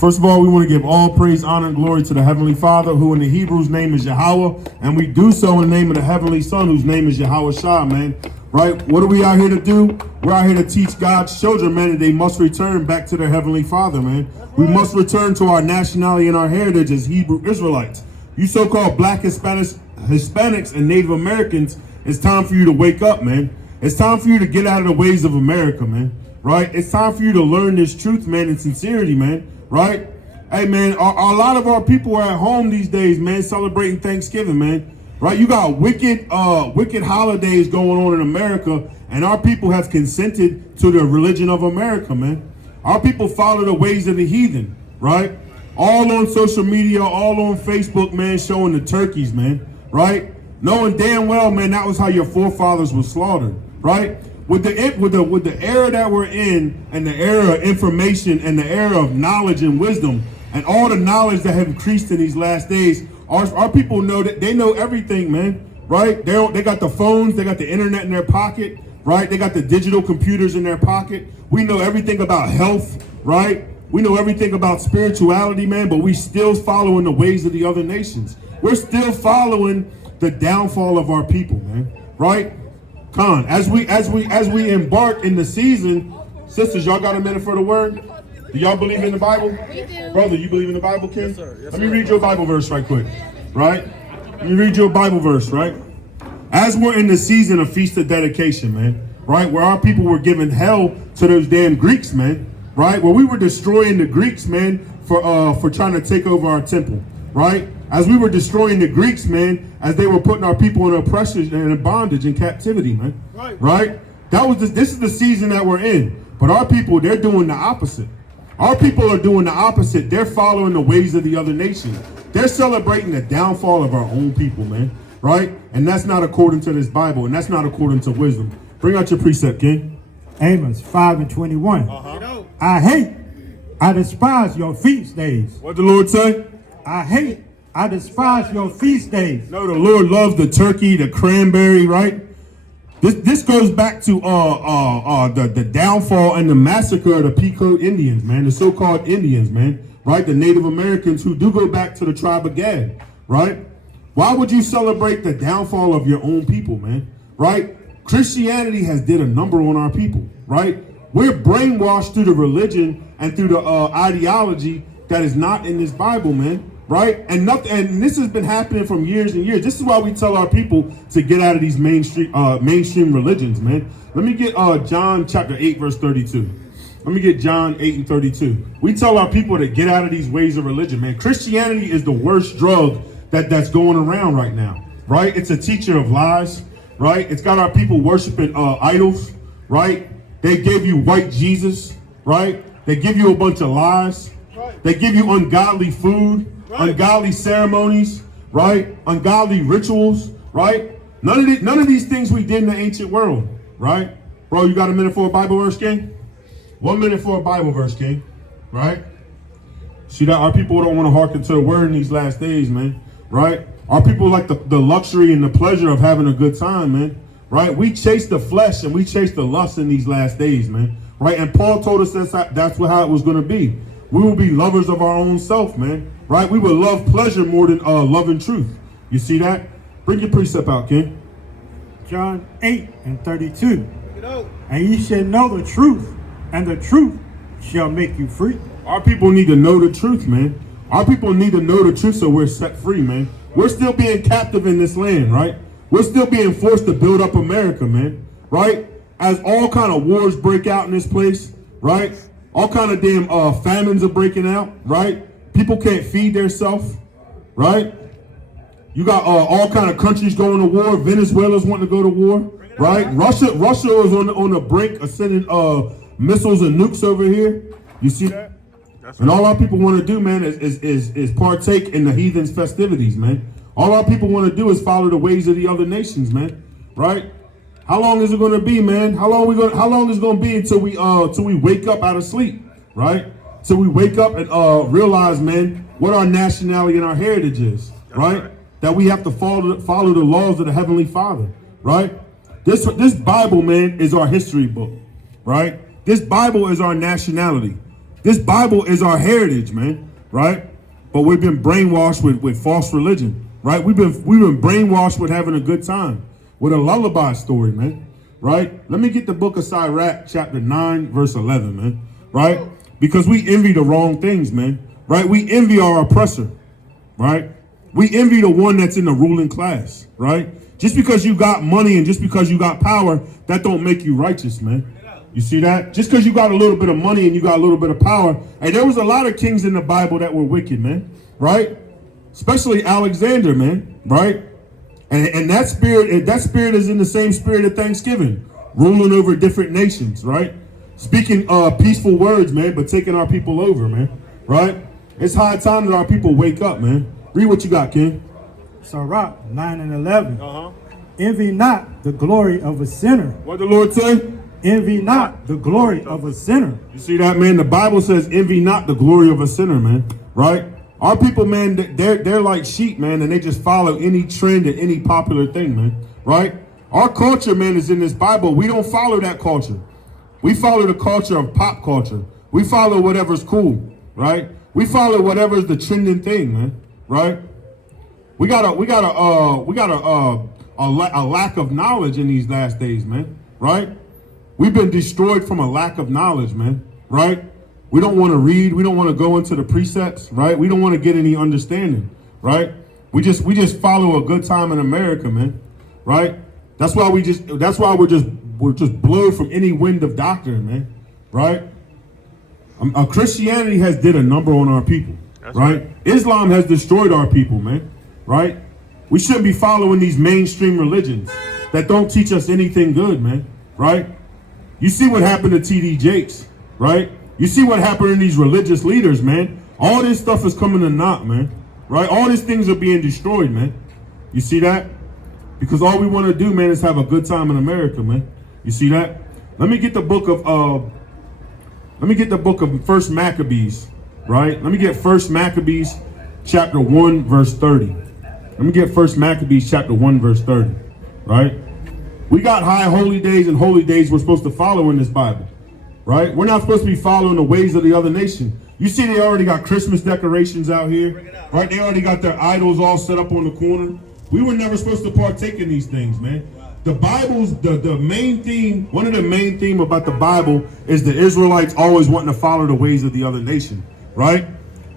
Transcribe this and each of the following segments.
First of all, we want to give all praise, honor, and glory to the Heavenly Father, who in the Hebrew's name is Yahweh, and we do so in the name of the Heavenly Son, whose name is YAHAWAH'S, man. Right? What are we out here to do? We're out here to teach God's children, man, that they must return back to their Heavenly Father, man. We must return to our nationality and our heritage as Hebrew Israelites. You so-called black Hispanics, and Native Americans, it's time for you to wake up, man. It's time for you to get out of the ways of America, man. Right? It's time for you to learn this truth, man, and sincerity, man. Right? Hey, man, a lot of our people are at home these days, man, celebrating Thanksgiving, man. Right? You got wicked holidays going on in America, and our people have consented to the religion of America, man. Our people follow the ways of the heathen, right? All on social media, all on Facebook, man, showing the turkeys, man, right? Knowing damn well, man, that was how your forefathers were slaughtered, right? With the era that we're in, and the era of information, and the era of knowledge and wisdom, and all the knowledge that have increased in these last days, our people know that they know everything, man. Right? They got the phones, they got the internet in their pocket, right? They got the digital computers in their pocket. We know everything about health, right? We know everything about spirituality, man. But we still following the ways of the other nations. We're still following the downfall of our people, man. Right? Con, as we embark in the season, sisters, y'all got a minute for the word? Do y'all believe in the Bible? We do. Brother, you believe in the Bible, Ken? Yes, sir. Yes, Let me read your Bible verse right quick. Right? Let me read your Bible verse, right? As we're in the season of Feast of Dedication, man, right? Where our people were giving hell to those damn Greeks, man, right? Where we were destroying the Greeks, man, for trying to take over our temple, right? As we were destroying the Greeks, man, as they were putting our people in oppression and in bondage and captivity, man. Right? This is the season that we're in. But our people, they're doing the opposite. Our people are doing the opposite. They're following the ways of the other nations. They're celebrating the downfall of our own people, man. Right? And that's not according to this Bible, and that's not according to wisdom. Bring out your precept, King. Amos 5:21. I despise your feast days. What the Lord say? I despise your feast days. No, the Lord loves the turkey, the cranberry, right? This goes back to the downfall and the massacre of the Pequot Indians, man, the so-called Indians, man, right? The Native Americans who do go back to the tribe of Gad, right? Why would you celebrate the downfall of your own people, man? Right? Christianity has did a number on our people, right? We're brainwashed through the religion and through the ideology that is not in this Bible, man. Right? And this has been happening from years and years. This is why we tell our people to get out of these mainstream religions, man. Let me get John chapter 8, verse 32. Let me get John 8 and 32. We tell our people to get out of these ways of religion, man. Christianity is the worst drug that's going around right now, right? It's a teacher of lies, right? It's got our people worshiping idols, right? They give you white Jesus, right? They give you a bunch of lies. They give you ungodly food. Ungodly ceremonies, right? Ungodly rituals, right? None of these things we did in the ancient world, right? Bro, you got a minute for a Bible verse, King? 1 minute for a Bible verse, King, right? See that our people don't want to hearken to the word in these last days, man, right? Our people like the luxury and the pleasure of having a good time, man, right? We chase the flesh and we chase the lust in these last days, man, right? And Paul told us that's how it was going to be. We will be lovers of our own self, man. Right? We will love pleasure more than loving truth. You see that? Bring your precept out, King. John 8 and 32. And ye shall know the truth, and the truth shall make you free. Our people need to know the truth, man. Our people need to know the truth so we're set free, man. We're still being captive in this land, right? We're still being forced to build up America, man. Right? As all kind of wars break out in this place, right? All kind of damn famines are breaking out, right? People can't feed themselves, right? You got all kind of countries going to war. Venezuela's wanting to go to war, right? Russia is on the brink of sending missiles and nukes over here. You see that? And all our people want to do, man, is partake in the heathens' festivities, man. All our people want to do is follow the ways of the other nations, man. Right? How long is it going to be, man? How long is it going to be until we wake up out of sleep, right? Till we wake up and realize, man, what our nationality and our heritage is, right? That we have to follow the laws of the Heavenly Father, right? This Bible, man, is our history book, right? This Bible is our nationality. This Bible is our heritage, man, right? But we've been brainwashed with false religion, right? We've been brainwashed with having a good time, with a lullaby story, man, right? Let me get the book of Sirach, chapter 9, verse 11, man, right? Because we envy the wrong things, man, right? We envy our oppressor, right? We envy the one that's in the ruling class, right? Just because you got money and just because you got power, that don't make you righteous, man. You see that? Just because you got a little bit of money and you got a little bit of power. And there was a lot of kings in the Bible that were wicked, man. Right? Especially Alexander, man. Right? And that spirit is in the same spirit of Thanksgiving. Ruling over different nations, right? Speaking peaceful words, man, but taking our people over, man. Right? It's high time that our people wake up, man. Read what you got, King. Sirach 9 and 11. Envy not the glory of a sinner. What the Lord say? Envy not the glory of a sinner. You see that, man? The Bible says, envy not the glory of a sinner, man. Right? Our people, man, they're like sheep, man, and they just follow any trend and any popular thing, man. Right? Our culture, man, is in this Bible. We don't follow that culture. We follow the culture of pop culture. We follow whatever's cool, right? We follow whatever's the trending thing, man. Right? We got a lack of knowledge in these last days, man. Right? We've been destroyed from a lack of knowledge, man, right? We don't want to read. We don't want to go into the precepts, right? We don't want to get any understanding, right? We just follow a good time in America, man, right? That's why we're just blowed from any wind of doctrine, man, right? Christianity has did a number on our people, right? Islam has destroyed our people, man, right? We shouldn't be following these mainstream religions that don't teach us anything good, man, right? You see what happened to T.D. Jakes, right? You see what happened to these religious leaders, man. All this stuff is coming to naught, man, right? All these things are being destroyed, man. You see that? Because all we want to do, man, is have a good time in America, man. You see that? Let me get the book of First Maccabees, right? Let me get First Maccabees chapter 1, verse 30. Let me get First Maccabees chapter 1, verse 30, right? We got high holy days and holy days we're supposed to follow in this Bible, right? We're not supposed to be following the ways of the other nation. You see they already got Christmas decorations out here, right? They already got their idols all set up on the corner. We were never supposed to partake in these things, man. The Bible's, the main theme, one of the main theme about the Bible is the Israelites always wanting to follow the ways of the other nation, right?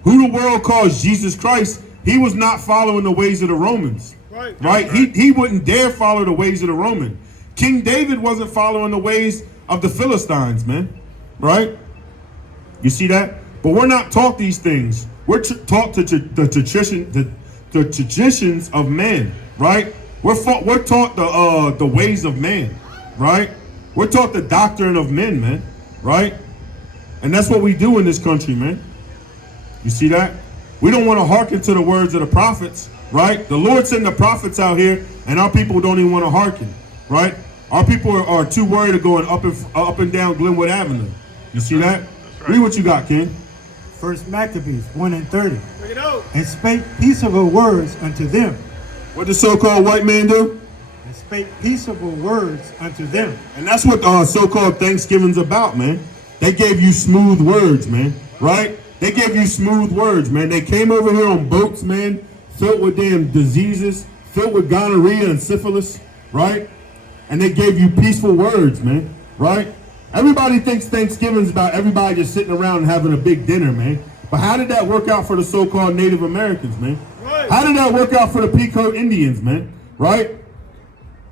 Who the world calls Jesus Christ, he was not following the ways of the Romans. Right? He wouldn't dare follow the ways of the Roman. King David wasn't following the ways of the Philistines, man. Right? You see that? But we're not taught these things. We're taught the traditions of men, right? We're taught the ways of man, right? We're taught the doctrine of men, man, right? And that's what we do in this country, man. You see that? We don't want to hearken to the words of the prophets. Right? The Lord sent the prophets out here, and our people don't even want to hearken. Right? Our people are too worried of going up and down Glenwood Avenue. You see that? Read what you got, King. First Maccabees 1 and 30. Bring it out. And spake peaceable words unto them. What the so-called white man do? And spake peaceable words unto them. And that's what so-called Thanksgiving's about, man. They gave you smooth words, man. Right? They gave you smooth words, man. They came over here on boats, man, filled with damn diseases, filled with gonorrhea and syphilis, right? And they gave you peaceful words, man, right? Everybody thinks Thanksgiving's about everybody just sitting around and having a big dinner, man. But how did that work out for the so-called Native Americans, man? Right. How did that work out for the Pequot Indians, man? Right?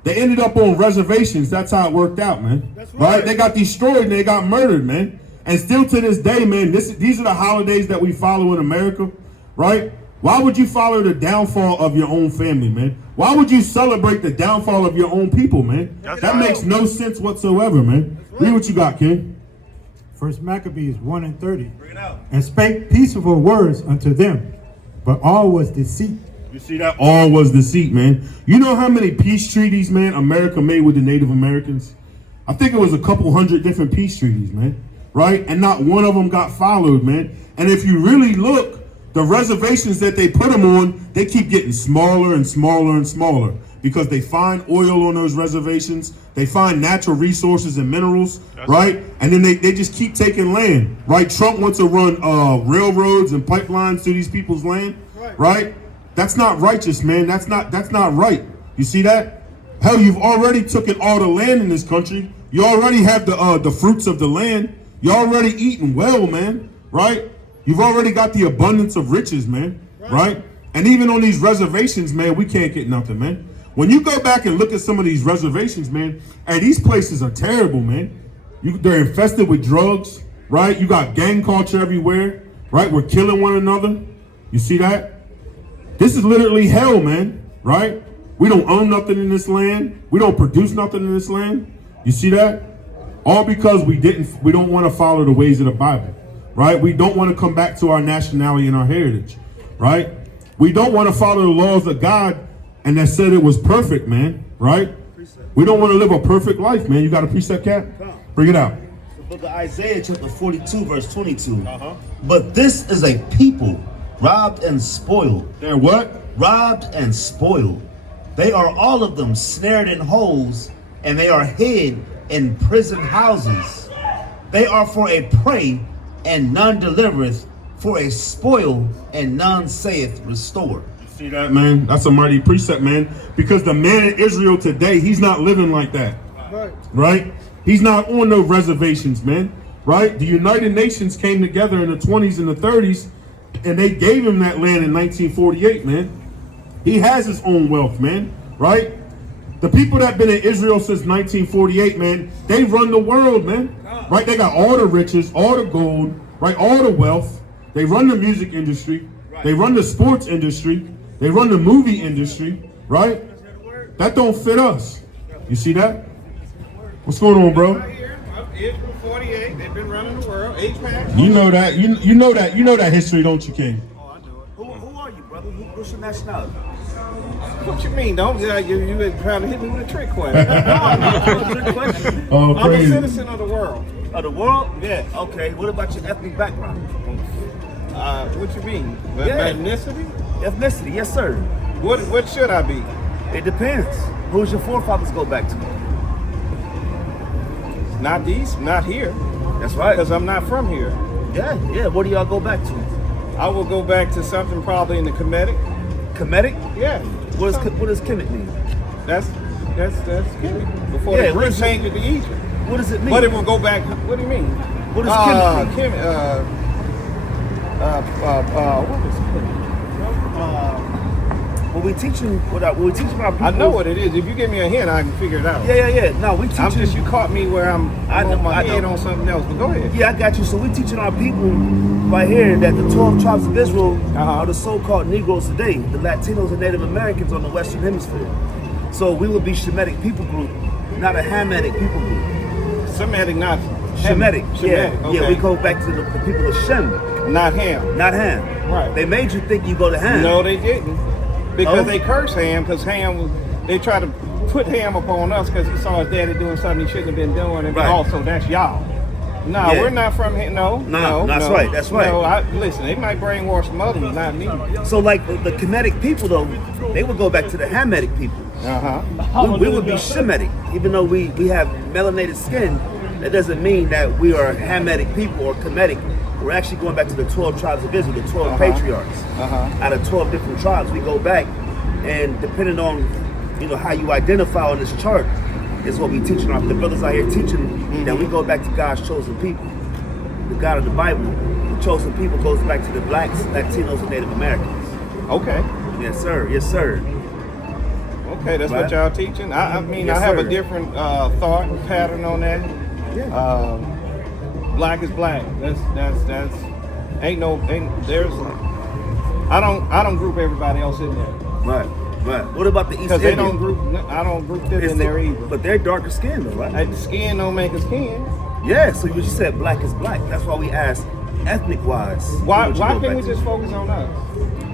They ended up on reservations. That's how it worked out, man. That's right. They got destroyed and they got murdered, man. And still to this day, man, these are the holidays that we follow in America, right? Why would you follow the downfall of your own family, man? Why would you celebrate the downfall of your own people, man? That makes no sense whatsoever, man. Read what you got, King. First Maccabees 1 and 30. Bring it out. And spake peaceable words unto them, but all was deceit. You see that? All was deceit, man. You know how many peace treaties, man, America made with the Native Americans? I think it was a couple hundred different peace treaties, man. Right? And not one of them got followed, man. And if you really look, the reservations that they put them on, they keep getting smaller and smaller and smaller. because they find oil on those reservations. They find natural resources and minerals, right? And then they just keep taking land, right? Trump wants to run railroads and pipelines through these people's land, right? That's not righteous, man. That's not right. You see that? Hell, you've already taken all the land in this country. You already have the fruits of the land. You're already eating well, man, right? You've already got the abundance of riches, man, right? And even on these reservations, man, we can't get nothing, man. When you go back and look at some of these reservations, man, and these places are terrible, man. They're infested with drugs, right? You got gang culture everywhere, right? We're killing one another. You see that? This is literally hell, man, right? We don't own nothing in this land. We don't produce nothing in this land. You see that? All because we don't want to follow the ways of the Bible, right? We don't want to come back to our nationality and our heritage, right? We don't want to follow the laws of God and that said it was perfect, man, right? We don't want to live a perfect life, man. You got a precept, Cap? Bring it out. The book of Isaiah, chapter 42, verse 22. But this is a people robbed and spoiled. They're what? Robbed and spoiled. They are all of them snared in holes, and they are hid in prison houses. They are for a prey, and none delivereth, for a spoil, and none saith restore. See that, man? That's a mighty precept, man. Because the man in Israel today, he's not living like that. Right? He's not on those reservations, man. Right? The United Nations came together in the 20s and the 30s, and they gave him that land in 1948, man. He has his own wealth, man. Right? The people that been in Israel since 1948, man, they run the world, man. Right? They got all the riches, all the gold, right? All the wealth. They run the music industry. They run the sports industry. They run the movie industry, right? That don't fit us. You see that? What's going on, bro? Right here, Israel 48. They've been running the world. HVAC. You know that. You know that. You know that history, don't you, King? Oh, I know it. Who are you, brother? What's your nationality? What you mean? Don't you been trying to hit me with a trick question? Oh, I'm a crazy. citizen of the world. Of the world? Yeah. Okay, what about your ethnic background? What you mean? Yeah. Ethnicity? Ethnicity, yes, sir. What should I be? It depends. Who's your forefathers go back to? Not these. Not here. That's right. Because I'm not from here. Yeah. What do y'all go back to? I will go back to something probably in the Kemetic. Kemetic? Yeah. What does Kemet mean? That's Kemet. Before Yeah, the what Greeks is it? changed it to Egypt. What does it mean? But it will go back. What do you mean? What does Kemet mean? What is Kemet? When we teaching our people. I know what it is. If you give me a hint, I can figure it out. Yeah. No, we teaching. I'm just, you caught me where I'm on my head know. on something else, but go ahead. Yeah, I got you. So we teaching our people right here that the 12 tribes of Israel are the so-called Negroes today, the Latinos and Native Americans on the Western Hemisphere. So we would be Shemitic people group, not a Hamitic people group. Semitic, not Shemitic, yeah. Okay. Yeah, we go back to the people of Shem, Not Ham. not Ham. Right. They made you think you go to Ham. No, they didn't. Because Oh. they cursed Ham, because they tried to put Ham upon us because he saw his daddy doing something he shouldn't have been doing, and Right. also that's y'all. No, Yeah. we're not from here. No, that's right, that's right. No, listen, they might brainwash some others, not me. So like the Kemetic people though, they would go back to the Hamitic people. We would be Shemitic, even though we have melanated skin. That doesn't mean that we are Hamitic people or Kemetic. We're actually going back to the 12 tribes of Israel, the 12 patriarchs. Out of 12 different tribes, we go back, and depending on how you identify on this chart, is what we teaching the brothers out here teaching that we go back to God's chosen people, the God of the Bible. The chosen people goes back to the blacks, Latinos, and Native Americans. Okay. Yes, sir. Yes, sir. Okay, that's Right. what y'all teaching. I mean, Yes, I have sir. a different thought pattern on that. Yeah. Black is black. That's there's. I don't group everybody else in there Right. What about the East because they Indian? don't group. I don't group them in there either. But they're darker skinned though, right? The skin don't make us kin. Yeah, so you said black is black. That's why we asked ethnic wise. Why can't we just focus on us?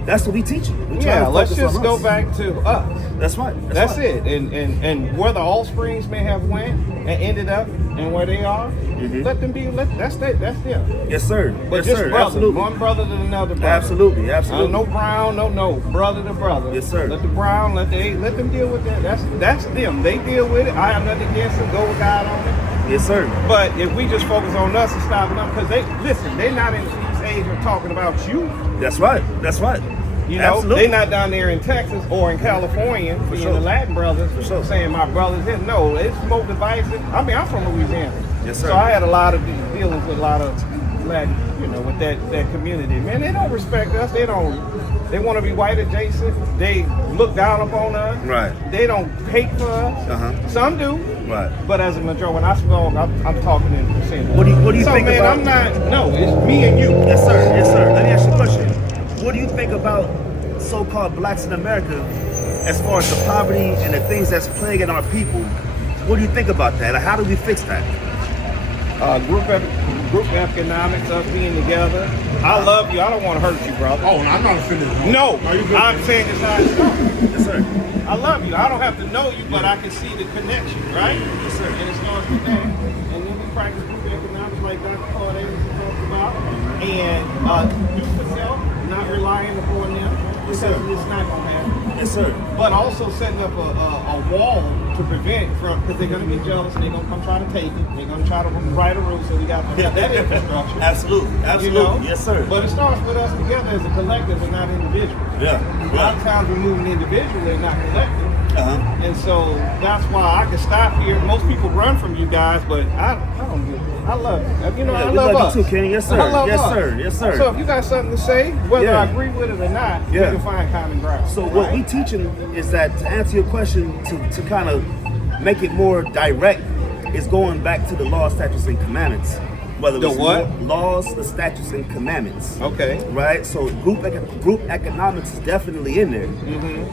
That's what we teach you. We try Yeah, to let's focus just on go us. back to us. That's right. That's right. it. And where the offsprings may have went and ended up and where they are, let them be. That's them. Yes, sir. But yes, just sir. brother, Absolutely. one brother to another brother. Absolutely. Absolutely. No brown, no, brother to brother. Yes, sir. Let the brown, let them deal with that. That's them. They deal with it. I have nothing against it. Go with God on it. Yes, sir. But if we just focus on us and stop them, because they're not in East Asia talking about you. That's right. That's right. You know, Absolutely. they're not down there in Texas or in California, being sure. the Latin brothers, For sure. saying my brothers here. No, it's more divisive. I mean, I'm from Louisiana. Yes, sir. So I had a lot of dealings with a lot of Latin, with that community. Man, they don't respect us. They want to be white adjacent. They look down upon us. Right. They don't hate for us. Some do. Right. But as a majority, when I spoke, I'm talking in percentage. What do you so, think man, about? I'm not. No, it's me and you. Yes, sir. Yes, sir. Let me ask you a question. What do you think about so-called blacks in America as far as the poverty and the things that's plaguing our people? What do you think about that? How do we fix that? Group economics, us being together. I love you. I don't want to hurt you, brother. Oh, I'm not finished. No, I'm saying this how it's going. Yes, sir. I love you. I don't have to know you, but I can see the connection, right? Yes, sir. And it starts with that. And then we practice group economics like Dr. Corday talked about. And do for self, not relying upon them, because it's not going to happen. Yes, sir. But also setting up a wall to prevent from, because they're going to get jealous and they're going to come try to take it. They're going to try to write a rule, so we got to have that infrastructure. Absolutely. Absolutely. Yes, sir. But it starts with us together as a collective and not individual. Yeah. A lot of times we're moving individually and not collective. And so that's why I can stop here. Most people run from you guys, but I don't get it. I love you. I we love love us. you too, King. Yes, sir. I love Yes, us. sir. Yes, sir. So if you got something to say, whether I agree with it or not, we can find common ground. So what we teaching is that, to answer your question, to kind of make it more direct, is going back to the laws, statutes, and commandments. Whether The it's what? laws, the statutes, and commandments. Okay. Right? So group economics is definitely in there.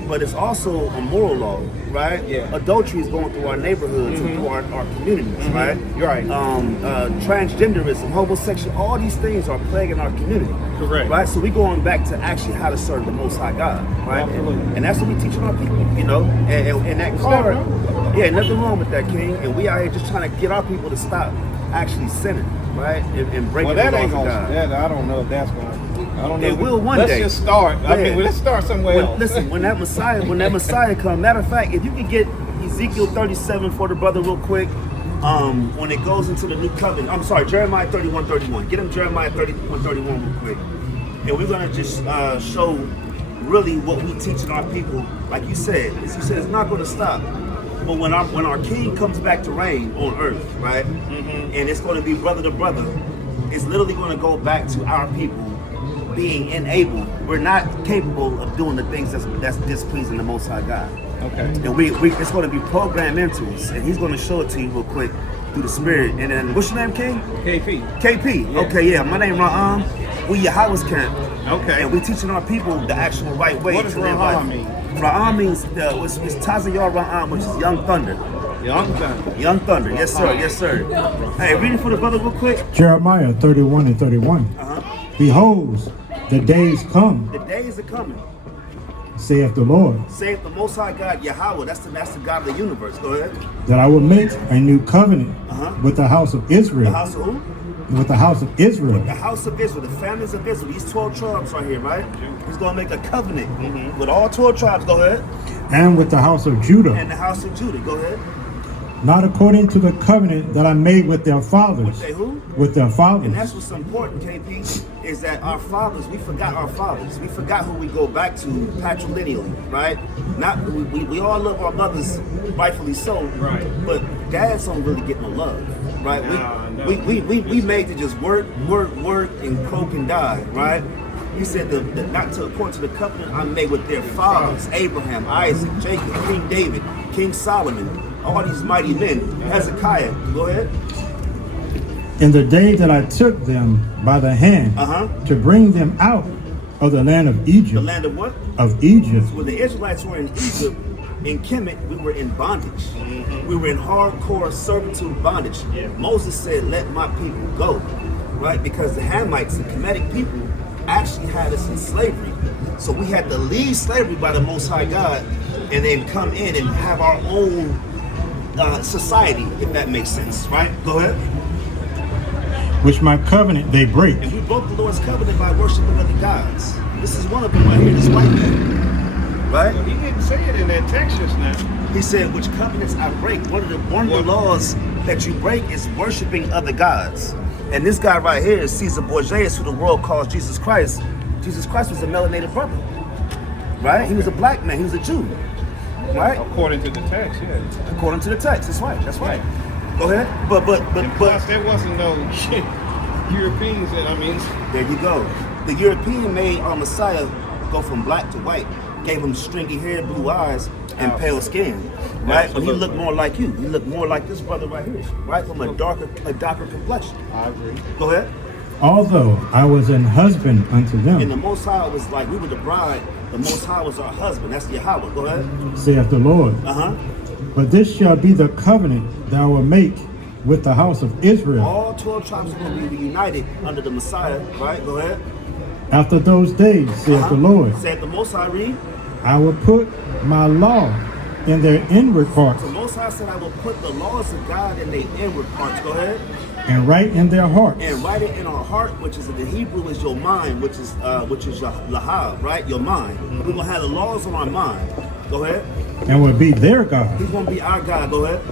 But it's also a moral law, right? Yeah. Adultery is going through our neighborhoods and through our communities, right? You're right. Transgenderism, homosexual, all these things are plaguing our community. Correct. Right? So we're going back to actually how to serve the Most High God, right? Absolutely. And that's what we're teaching our people, And that card, nothing wrong with that, King. And we out here just trying to get our people to stop actually sinning, right? And breaking Well, that the ain't laws of gonna. God. I don't know if that's gonna. I don't know. It will one let's day. Let's just start. I mean, let's start somewhere else. Listen, when that Messiah comes, matter of fact, if you could get Ezekiel 37 for the brother real quick, when it goes into the new covenant, I'm sorry, Jeremiah 31:31. Get him Jeremiah 31:31 real quick. And we're gonna just show really what we teaching our people. Like you said, it's not gonna stop. But when our King comes back to reign on earth, right? And it's gonna be brother to brother, it's literally gonna go back to our people being enabled. We're not capable of doing the things that's displeasing the Most High God. Okay. And it's going to be programmed into us, and He's going to show it to you real quick through the Spirit. And then, what's your name, King? KP. KP. Yeah. Okay, yeah. My name Ra'am. We YAHAWAH'S camp. Okay. And we teaching our people the actual right way What does to live Ra'am life. mean? Ra'am means it's Tazayar Ra'am, which is young thunder. Young Thunder. Young thunder. Yes, sir. Yes, sir. Hey, read it for the brother real quick. Jeremiah 31 and 31. Behold, the days come, The days are coming. saith the Lord, Saith the Most High God Yahweh. That's the God of the universe. Go ahead. that I will make a new covenant with the house of Israel. The house of who? With the house of Israel. The house of Israel, the families of Israel, these 12 tribes right here, right? He's going to make a covenant with all 12 tribes. Go ahead. And with the house of Judah, And the house of Judah. Go ahead. not according to the covenant that I made with their fathers. Say who? With their And fathers. that's what's important, KP, is that our fathers, we forgot our fathers. We forgot who we go back to patrilineally, right? Not we all love our mothers, rightfully so. Right. But dads don't really get no love, right? No. We made to just work, and croak and die, right? He said not to according to the covenant I made with their fathers, Abraham, Isaac, Jacob, King David, King Solomon, all these mighty men. Hezekiah, go ahead. In the day that I took them by the hand to bring them out of the land of The Egypt. land of what? Of Egypt. When the Israelites were in Egypt, in Kemet, we were in bondage. We were in hardcore servitude bondage. Moses said, let my people go, right? Because the Hamites, the Kemetic people, actually had us in slavery. So we had to leave slavery by the Most High God and then come in and have our own society, if that makes sense, right? Go ahead. which my covenant they break. And we broke the Lord's covenant by worshiping other gods. This is one of them right here, this white man, right? He didn't say it in that text just now. He said, which covenants I break. One of the laws that you break is worshiping other gods. And this guy right here is Caesar Borgias, who the world calls Jesus Christ. Jesus Christ was a melanated brother, right? He was a black man. He was a Jew, right? According to the text, yeah. According to the text, that's right. That's right. Go ahead. But Plus, there wasn't no Europeans that, I mean. There you go. The European made our Messiah go from black to white, gave him stringy hair, blue eyes, and pale skin, right? But he looked more like you. He looked more like this brother right here, right? From a darker complexion. I agree. Go ahead. Although I was an husband unto And the them, Most High was like, we were the bride. The Most High was our husband. That's Yahweh. Go ahead. saith the Lord. But this shall be the covenant that I will make with the house of Israel. All 12 tribes are going to be reunited under the Messiah, right? Go ahead. After those days, saith the Lord, Said the Most High, read. I will put my law in their inward parts The Most High said, I will put the laws of God in their inward parts. Go ahead. and write in their hearts. And write it in our heart, which is in the Hebrew is your mind, which is your lahav, right? Your mind. We're gonna have the laws on our mind. Go ahead. And will be their God, He's gonna be our God. Go ahead.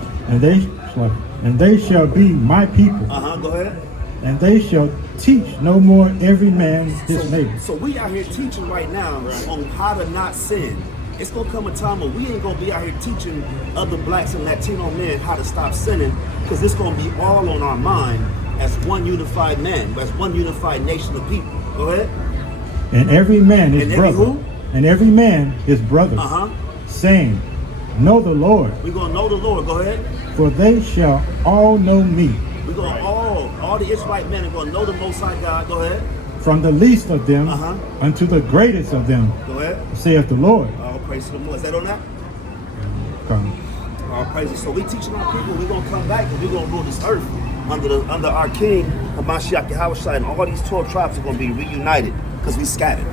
and they shall be my people, Go ahead. and they shall teach no more every man his neighbor. So we out here teaching right now on how to not sin. It's gonna come a time when we ain't gonna be out here teaching other blacks and Latino men how to stop sinning, because it's gonna be all on our mind as one unified man, as one unified nation of people. Go ahead. And every man his And every brother, who? and every man his brother, saying, Know the Lord, We're gonna know the Lord. Go ahead. for they shall all know me, We're gonna all the Israelite men are gonna know the Most High God. Go ahead. from the least of them unto the greatest of them, Go ahead. saith the Lord. All praise to the Lord. Is that on that? Come. All praises. So we teaching our people. We're gonna come back and we're gonna rule this earth under our King Hamashiach YAHAWAH'S, and all these 12 tribes are gonna be reunited because we scattered.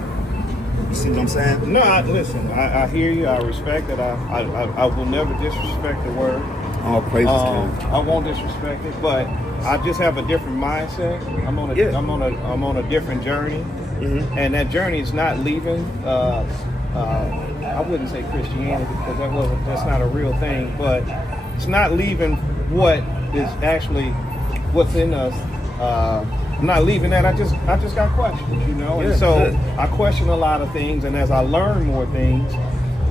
You see what I'm saying? No, listen, I hear you. I respect it. I will never disrespect the word. All praises. I won't disrespect it, but I just have a different mindset. I'm on a different journey, and that journey is not leaving. I wouldn't say Christianity because that's not a real thing, but it's not leaving what is actually what's in us. I'm not leaving that. I just got questions, you know, and so I question a lot of things, and as I learn more things,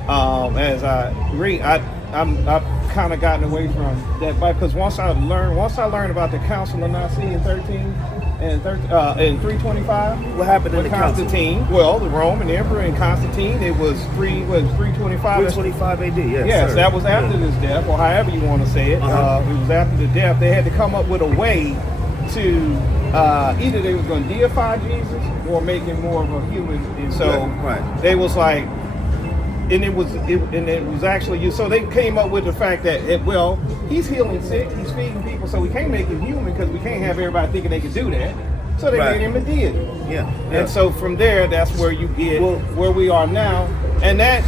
as I read, I've kind of gotten away from that, because once I learned about the Council of Nicaea in 325. What happened in the Constantine? council? Well, the Roman Emperor and Constantine. It was 325. 325 AD. Yes, sir. that was after his death, or however you want to say it. It was after the death. They had to come up with a way to either they was going to deify Jesus or make him more of a human. And so they was like, and it was actually so they came up with the fact that he's healing sick, he's feeding people, so we can't make him human because we can't have everybody thinking they can do that. So they made him a deity. And so from there, that's where you get where we are now, and that.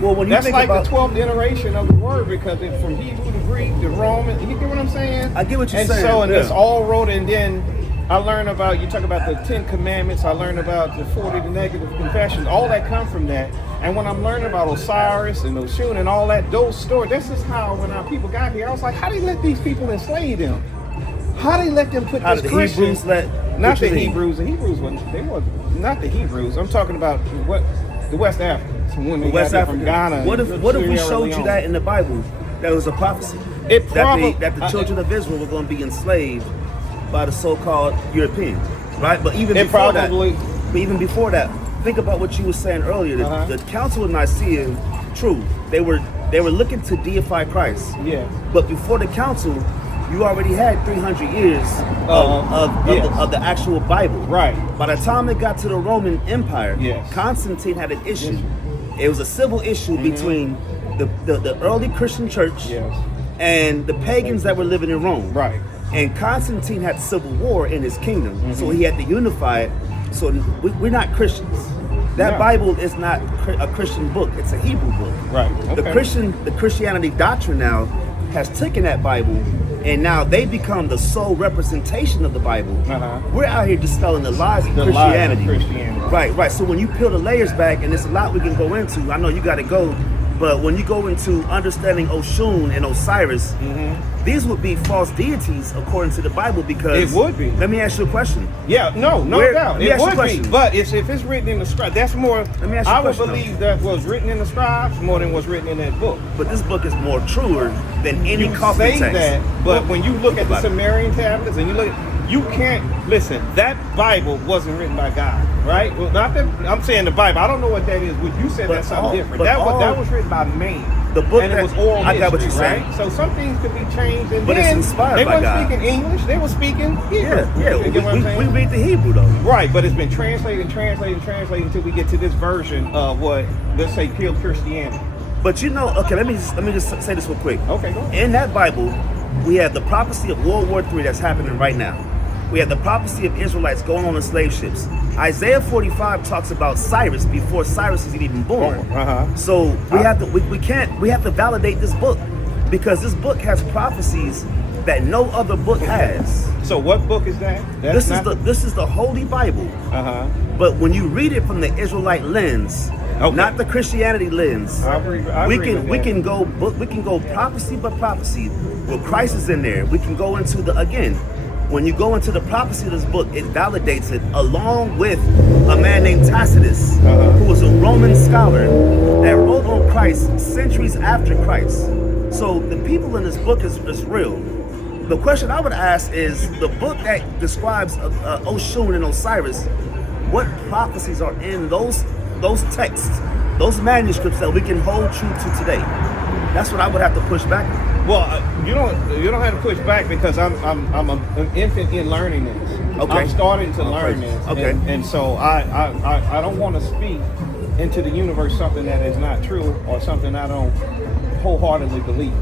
Well, when that's like the 12th iteration of the word, because it's from Hebrew to Greek to Roman. You get what I'm saying? I get what you're saying. And it's all wrote, and then I learned about, you talk about the 10 commandments, I learned about the 40 negative confessions, all that come from that. And when I'm learning about Osiris and Oshun and all that, those stories, this is how, when our people got here, I was like, how do you let these people enslave them? How do you let them put this Christian? Not the Hebrews. The Hebrews not the Hebrews. I'm talking about the West Africans. When they got from Ghana. What if we showed you that in the Bible? That was a prophecy. That the children of Israel were going to be enslaved by the so-called Europeans, right? But even before that, think about what you were saying earlier. The Council of Nicaea, true, they were looking to deify Christ. Yeah. But before the council, you already had 300 years of the actual Bible. Right. By the time it got to the Roman Empire, Constantine had an issue. It was a civil issue between the early Christian church and the pagans that were living in Rome. Right. And Constantine had civil war in his kingdom, so he had to unify it. So we're not Christians. That Bible is not a Christian book. It's a Hebrew book. Right. Okay. The Christianity doctrine now has taken that Bible, and now they become the sole representation of the Bible. We're out here dispelling the lies of Christianity. Right. So when you peel the layers back, and there's a lot we can go into. I know you got to go, but when you go into understanding Oshun and Osiris, these would be false deities according to the Bible, because it would be. Let me ask you a question. Yeah, no doubt. It would be. But if it's written in the scribe, that's more. Let me ask you I a would question, believe that was written in the scribes more than was written in that book. But this book is more truer than any coffee text. That, but when you look at the Sumerian tablets and you can't listen. That Bible wasn't written by God, right? Well, not that I'm saying the Bible. I don't know what that is. What you said, that's something different. That was written by man. The book and that, it was oral I got what history, you're saying. right? So some things could be changed, and but then it's inspired they by weren't God. speaking English; they were speaking Hebrew. We read the Hebrew though. Right, but it's been translated until we get to this version of what, let's say, pure Christianity. But you know, okay, let me just say this real quick. Okay, go ahead. In that Bible, we have the prophecy of World War III that's happening right now. We have the prophecy of Israelites going on the slave ships. Isaiah 45 talks about Cyrus before Cyrus is even born. So we have to validate this book, because this book has prophecies that no other book has. So what book is that? This is the Holy Bible. But when you read it from the Israelite lens, not the Christianity lens, we can go prophecy by prophecy. Well, Christ is in there. We can go into when you go into the prophecy of this book, it validates it, along with a man named Tacitus, who was a Roman scholar that wrote on Christ centuries after Christ. So the people in this book is real. The question I would ask is, the book that describes Oshun and Osiris, what prophecies are in those texts, those manuscripts that we can hold true to today? That's what I would have to push back on. Well, you don't have to push back, because I'm an infant in learning this. Okay. I'm starting to learn this. Okay. And so I don't want to speak into the universe something that is not true, or something I don't wholeheartedly believe.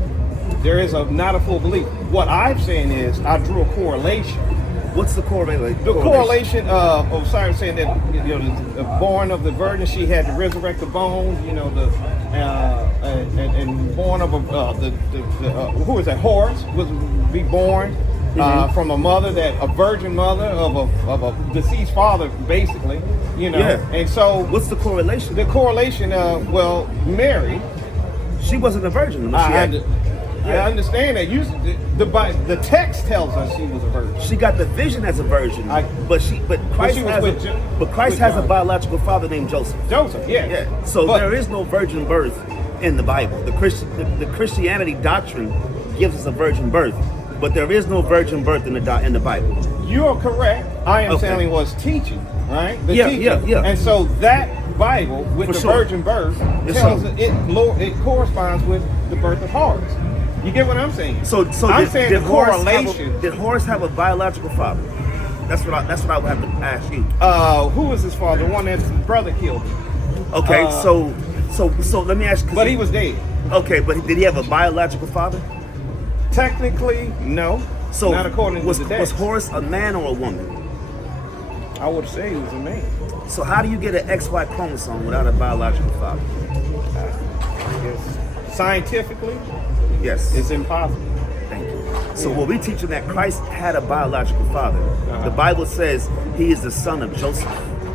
There is not a full belief. What I'm saying is, I drew a correlation. What's the correlation? The correlation of Osiris saying that, born of the virgin, she had to resurrect the bones. And born of who is that? Horus was be born from a virgin mother of a deceased father, basically. And so what's the correlation? The correlation of Mary. She wasn't a virgin. I understand that. The text tells us she was a virgin. She got the vision as a virgin, but Christ has a biological father named Joseph. Yeah. So there is no virgin birth in the Bible. The Christianity doctrine gives us a virgin birth, but there is no virgin birth in the Bible. You are correct. I am saying was teaching, right? Yeah. And so that Bible with the virgin birth tells it corresponds with the birth of Horus. You get what I'm saying? So I'm saying the correlation. Did Horus have a biological father? That's what I would have to ask you. Who was his father? The one that his brother killed him. Okay, so let me ask you. But he was dead. Okay, but did he have a biological father? Technically, no. So not according to the text. Was Horus a man or a woman? I would say he was a man. So how do you get an XY chromosome without a biological father? I guess scientifically, yes, it's impossible. Thank you. So what we teaching that Christ had a biological father. The Bible says he is the son of Joseph.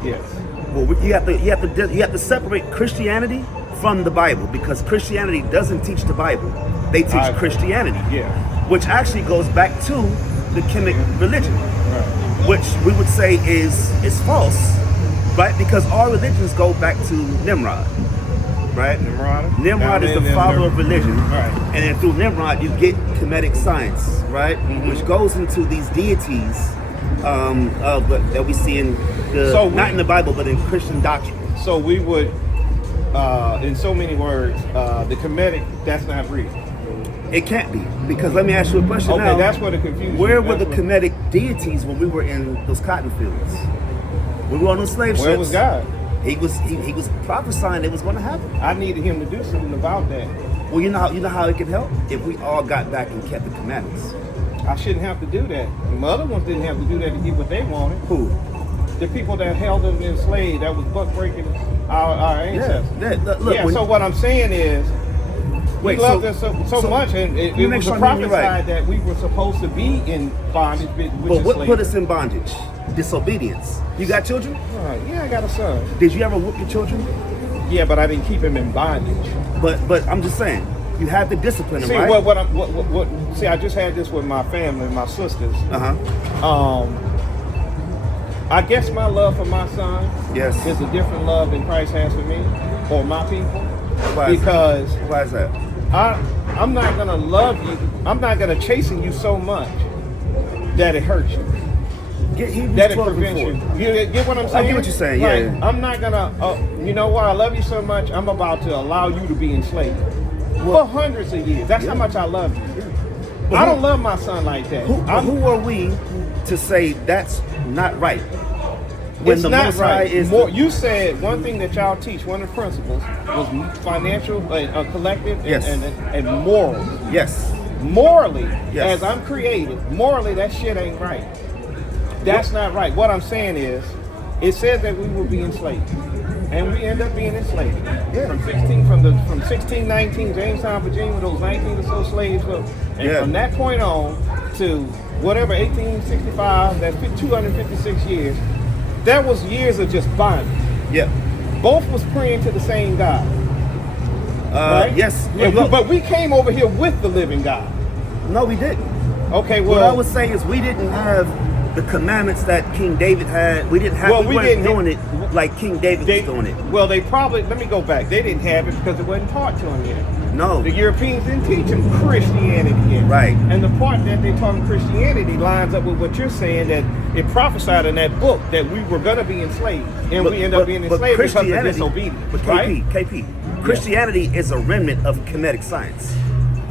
Yes. Well, you have to separate Christianity from the Bible, because Christianity doesn't teach the Bible. They teach Christianity. Yeah. Which actually goes back to the Kemetic religion, which we would say is false, right? Because all religions go back to Nimrod, right? Nimrod is the father of religion, right? And then through Nimrod you get Kemetic science, right? Which goes into these deities that we see in not in the Bible but in Christian doctrine. So we would, in so many words, the Kemetic, that's not real. It can't be, because let me ask you a question now. Okay, that's where the confusion. Where were the Kemetic deities when we were in those cotton fields? We were on those slave ships. Where was God? He was prophesying it was going to happen. I needed him to do something about that. Well, you know how it could help? If we all got back and kept the commandments. I shouldn't have to do that. The other ones didn't have to do that to get what they wanted. Who? the people that held them enslaved, that was buck breaking our ancestors. Look, so what I'm saying is, we loved us so much, and it was prophesied that we were supposed to be in bondage. But what put us in bondage? Disobedience. You got children? Yeah, I got a son. Did you ever whoop your children? Yeah, but I didn't keep him in bondage. But I'm just saying, you have to discipline them, see, right? See, I just had this with my family, my sisters. I guess my love for my son is a different love than Christ has for me or my people. Why is that? I'm not gonna love you. I'm not gonna chasten you so much that it hurts you. That it prevents you. You get what I'm saying? I get what you're saying. Yeah. I'm not gonna. You know why I love you so much? I'm about to allow you to be enslaved for hundreds of years. That's how much I love you. Yeah. I don't love my son like that. Who are we to say that's not right? When it's the not Most right. High is You said one thing that y'all teach. One of the principles was financial, collective, and moral. Yes. Morally, as I'm created, morally that shit ain't right. That's not right. What I'm saying is, it says that we will be enslaved, and we end up being enslaved. Yeah. From 1619, Jamestown, Virginia, with those 19 or so slaves, and from that point on to whatever 1865, that's 256 years. That was years of just bondage. Yeah. Both was praying to the same God. Right? Yes. But we came over here with the living God. No, we didn't. Okay, well. What I was saying is we didn't have the commandments that King David had. We didn't have. Well, we weren't doing it like King David was doing it. Well, they probably. Let me go back. They didn't have it because it wasn't taught to them yet. No. The Europeans didn't teach them Christianity yet. Right. And the part that they taught them Christianity lines up with what you're saying, that it prophesied in that book that we were going to be enslaved, and we end up being enslaved because of disobedience. But KP, Christianity is a remnant of Kemetic science.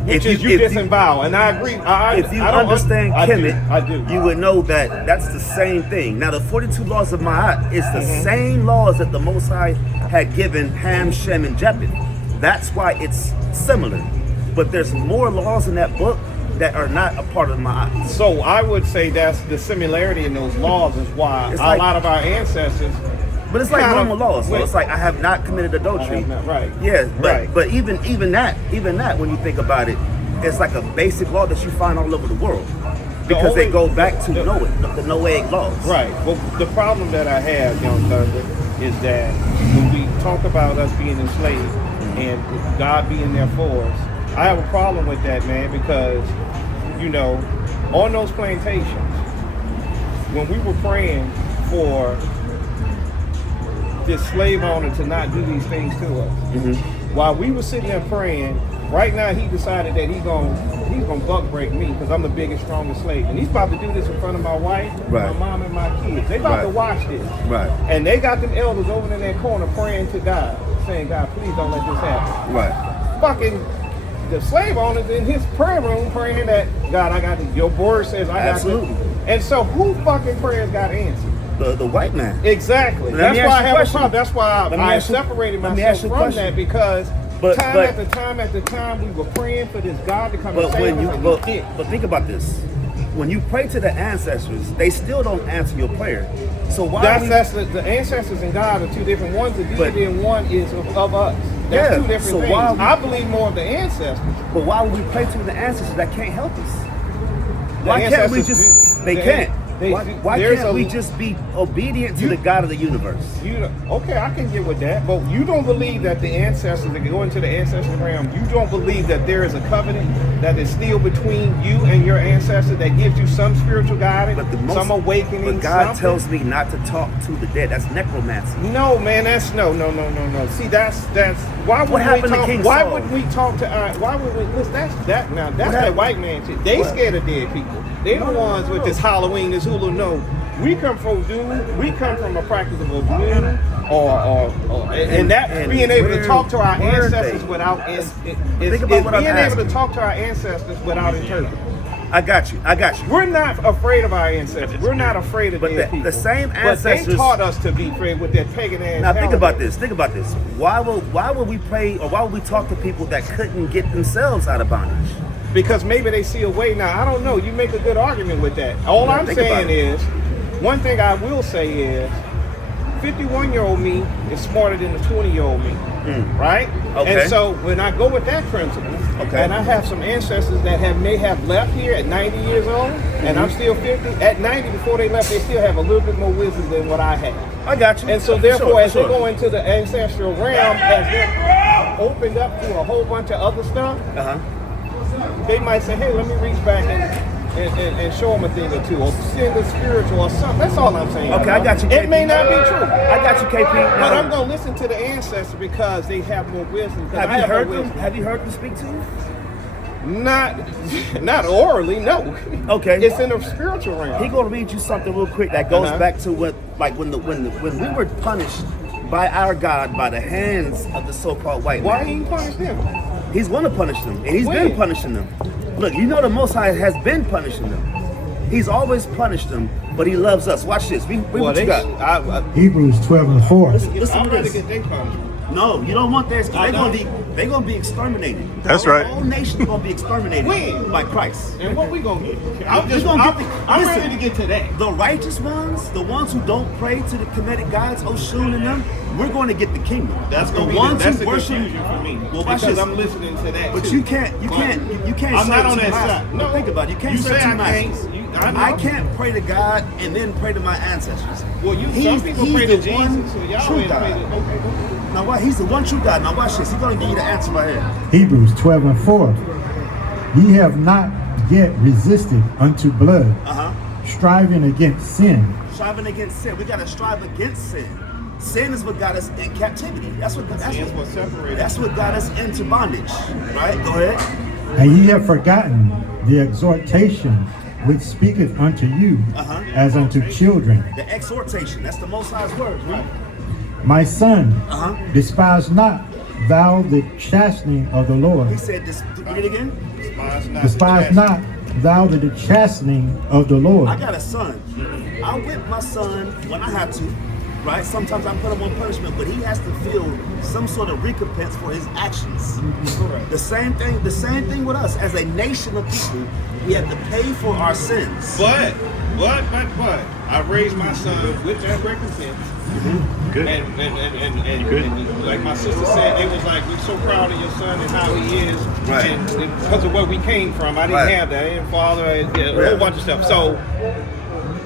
Which is you disavow, and I agree. If you understand Kemet, I do. You would know that that's the same thing. Now, the 42 laws of Ma'at is the same laws that the Most High had given Ham, Shem, and Japheth. That's why it's similar. But there's more laws in that book that are not a part of Ma'at. So I would say that's the similarity in those laws is why a lot of our ancestors. But it's like normal laws. So it's like I have not committed adultery. Right. Yeah. But even that, when you think about it, it's like a basic law that you find all over the world because they go back to the Noahic laws. Right. Well, the problem that I have, Young Thunder, is that when we talk about us being enslaved and God being there for us, I have a problem with that, man, because on those plantations, when we were praying for this slave owner to not do these things to us. While we were sitting there praying, right now he decided that he's gonna buck break me because I'm the biggest, strongest slave, and he's about to do this in front of my wife, my mom, and my kids. They about to watch this, and they got them elders over in that corner praying to God, saying, "God, please don't let this happen." Fucking the slave owner's in his prayer room praying that, "God, I got this. Your word says I got this." And so who fucking prayers got answered? The white man. Exactly. That's why I have a problem. That's why I separated myself from that, because time after time we were praying for this God to come and save us. But think about this. When you pray to the ancestors, they still don't answer your prayer. So why? The ancestors and God are two different ones. The deity and one is of us. That's two different things. I believe more of the ancestors. But why would we pray to the ancestors that can't help us? Why can't we just? They can't. Why can't we just be obedient to the God of the universe? Okay, I can get with that, but you don't believe that the ancestors, that go into the ancestral realm, you don't believe that there is a covenant that is still between you and your ancestor that gives you some spiritual guidance, some awakening. But God tells me not to talk to the dead. That's necromancy. No, man, that's no. See, that's why would Why would we talk to why would we listen? That's that white man shit. They scared of dead people. They're the ones with this Halloween, this Hulu. No, we come from voodoo. We come from a practice of voodoo, and being able to talk to our ancestors without being able to talk to our ancestors without interpreting. I got you. We're not afraid of our ancestors. We're not afraid of dead people. The same ancestors. But they taught us to be afraid with their pagan ass. Now think about this. Why would we pray, or why would we talk to people that couldn't get themselves out of bondage? Because maybe they see a way. Now, I don't know. You make a good argument with that. All I'm saying is, one thing I will say is 51-year-old me is smarter than the 20-year-old me, right? Okay. And so when I go with that principle, and I have some ancestors that may have left here at 90 years old, and I'm still 50, at 90 before they left, they still have a little bit more wisdom than what I have. I got you. And so therefore, as they go into the ancestral realm, as they're opened up to a whole bunch of other stuff, they might say, hey, let me reach back and show them a thing or two, or send a spiritual or something. That's all I'm saying. Okay, I got you, KP. It may not be true. I got you, KP. But I'm going to listen to the ancestors because they have more wisdom. Have you heard them? Have you heard them speak to you? Not orally, no. Okay. It's in the spiritual realm. He gonna read you something real quick that goes back to what, like when we were punished by our God by the hands of the so-called white man. Why he punish them? He's gonna punish them, and he's When? been punishing them. Look, you know the Most High has been punishing them. He's always punished them, but he loves us. Watch this. Read what you got. Hebrews 12:4. Listen I'm to ready this. to get their punishment. No, you don't want theirs because they're gonna be exterminated. That's The right. whole nation's gonna be exterminated When? by Christ. And what we gonna get? I'm I'm ready to get to that. The righteous ones, the ones who don't pray to the Kemetic gods, Oshun and them, we're going to get the kingdom. That's the gonna be ones that's who the worship. confusion for me. Well, watch because this. I'm listening to that. But too. you can't. I'm serve not on two that masters. side. No, Think about it. You can't you serve say two I masters. can't. I know. I can't pray to God and then pray to my ancestors. Well, some people pray to the one Jesus. So y'all true ain't pray to. God. Okay. Now, why? He's the one true God. Now, watch this. He's going to give you the answer right here. Hebrews 12:4. Ye have not yet resisted unto blood, striving against sin. Striving against sin. We got to strive against sin. Sin is what got us in captivity. That's what got us into bondage. Right? Go ahead. And ye have forgotten the exhortation which speaketh unto you as unto children. The exhortation. That's the Most High's word. Right? My son, despise not thou the chastening of the Lord. He said, read it again. Despise not thou the chastening of the Lord. I got a son. I whip my son when I have to, right? Sometimes I put him on punishment, but he has to feel some sort of recompense for his actions. Correct. The same thing with us. As a nation of people, we have to pay for our sins. But I raised my son with that recompense. Good. And like my sister said, they was like, we're so proud of your son and how he is. Right. And because of where we came from, I didn't have that. I didn't father, a whole bunch of stuff. So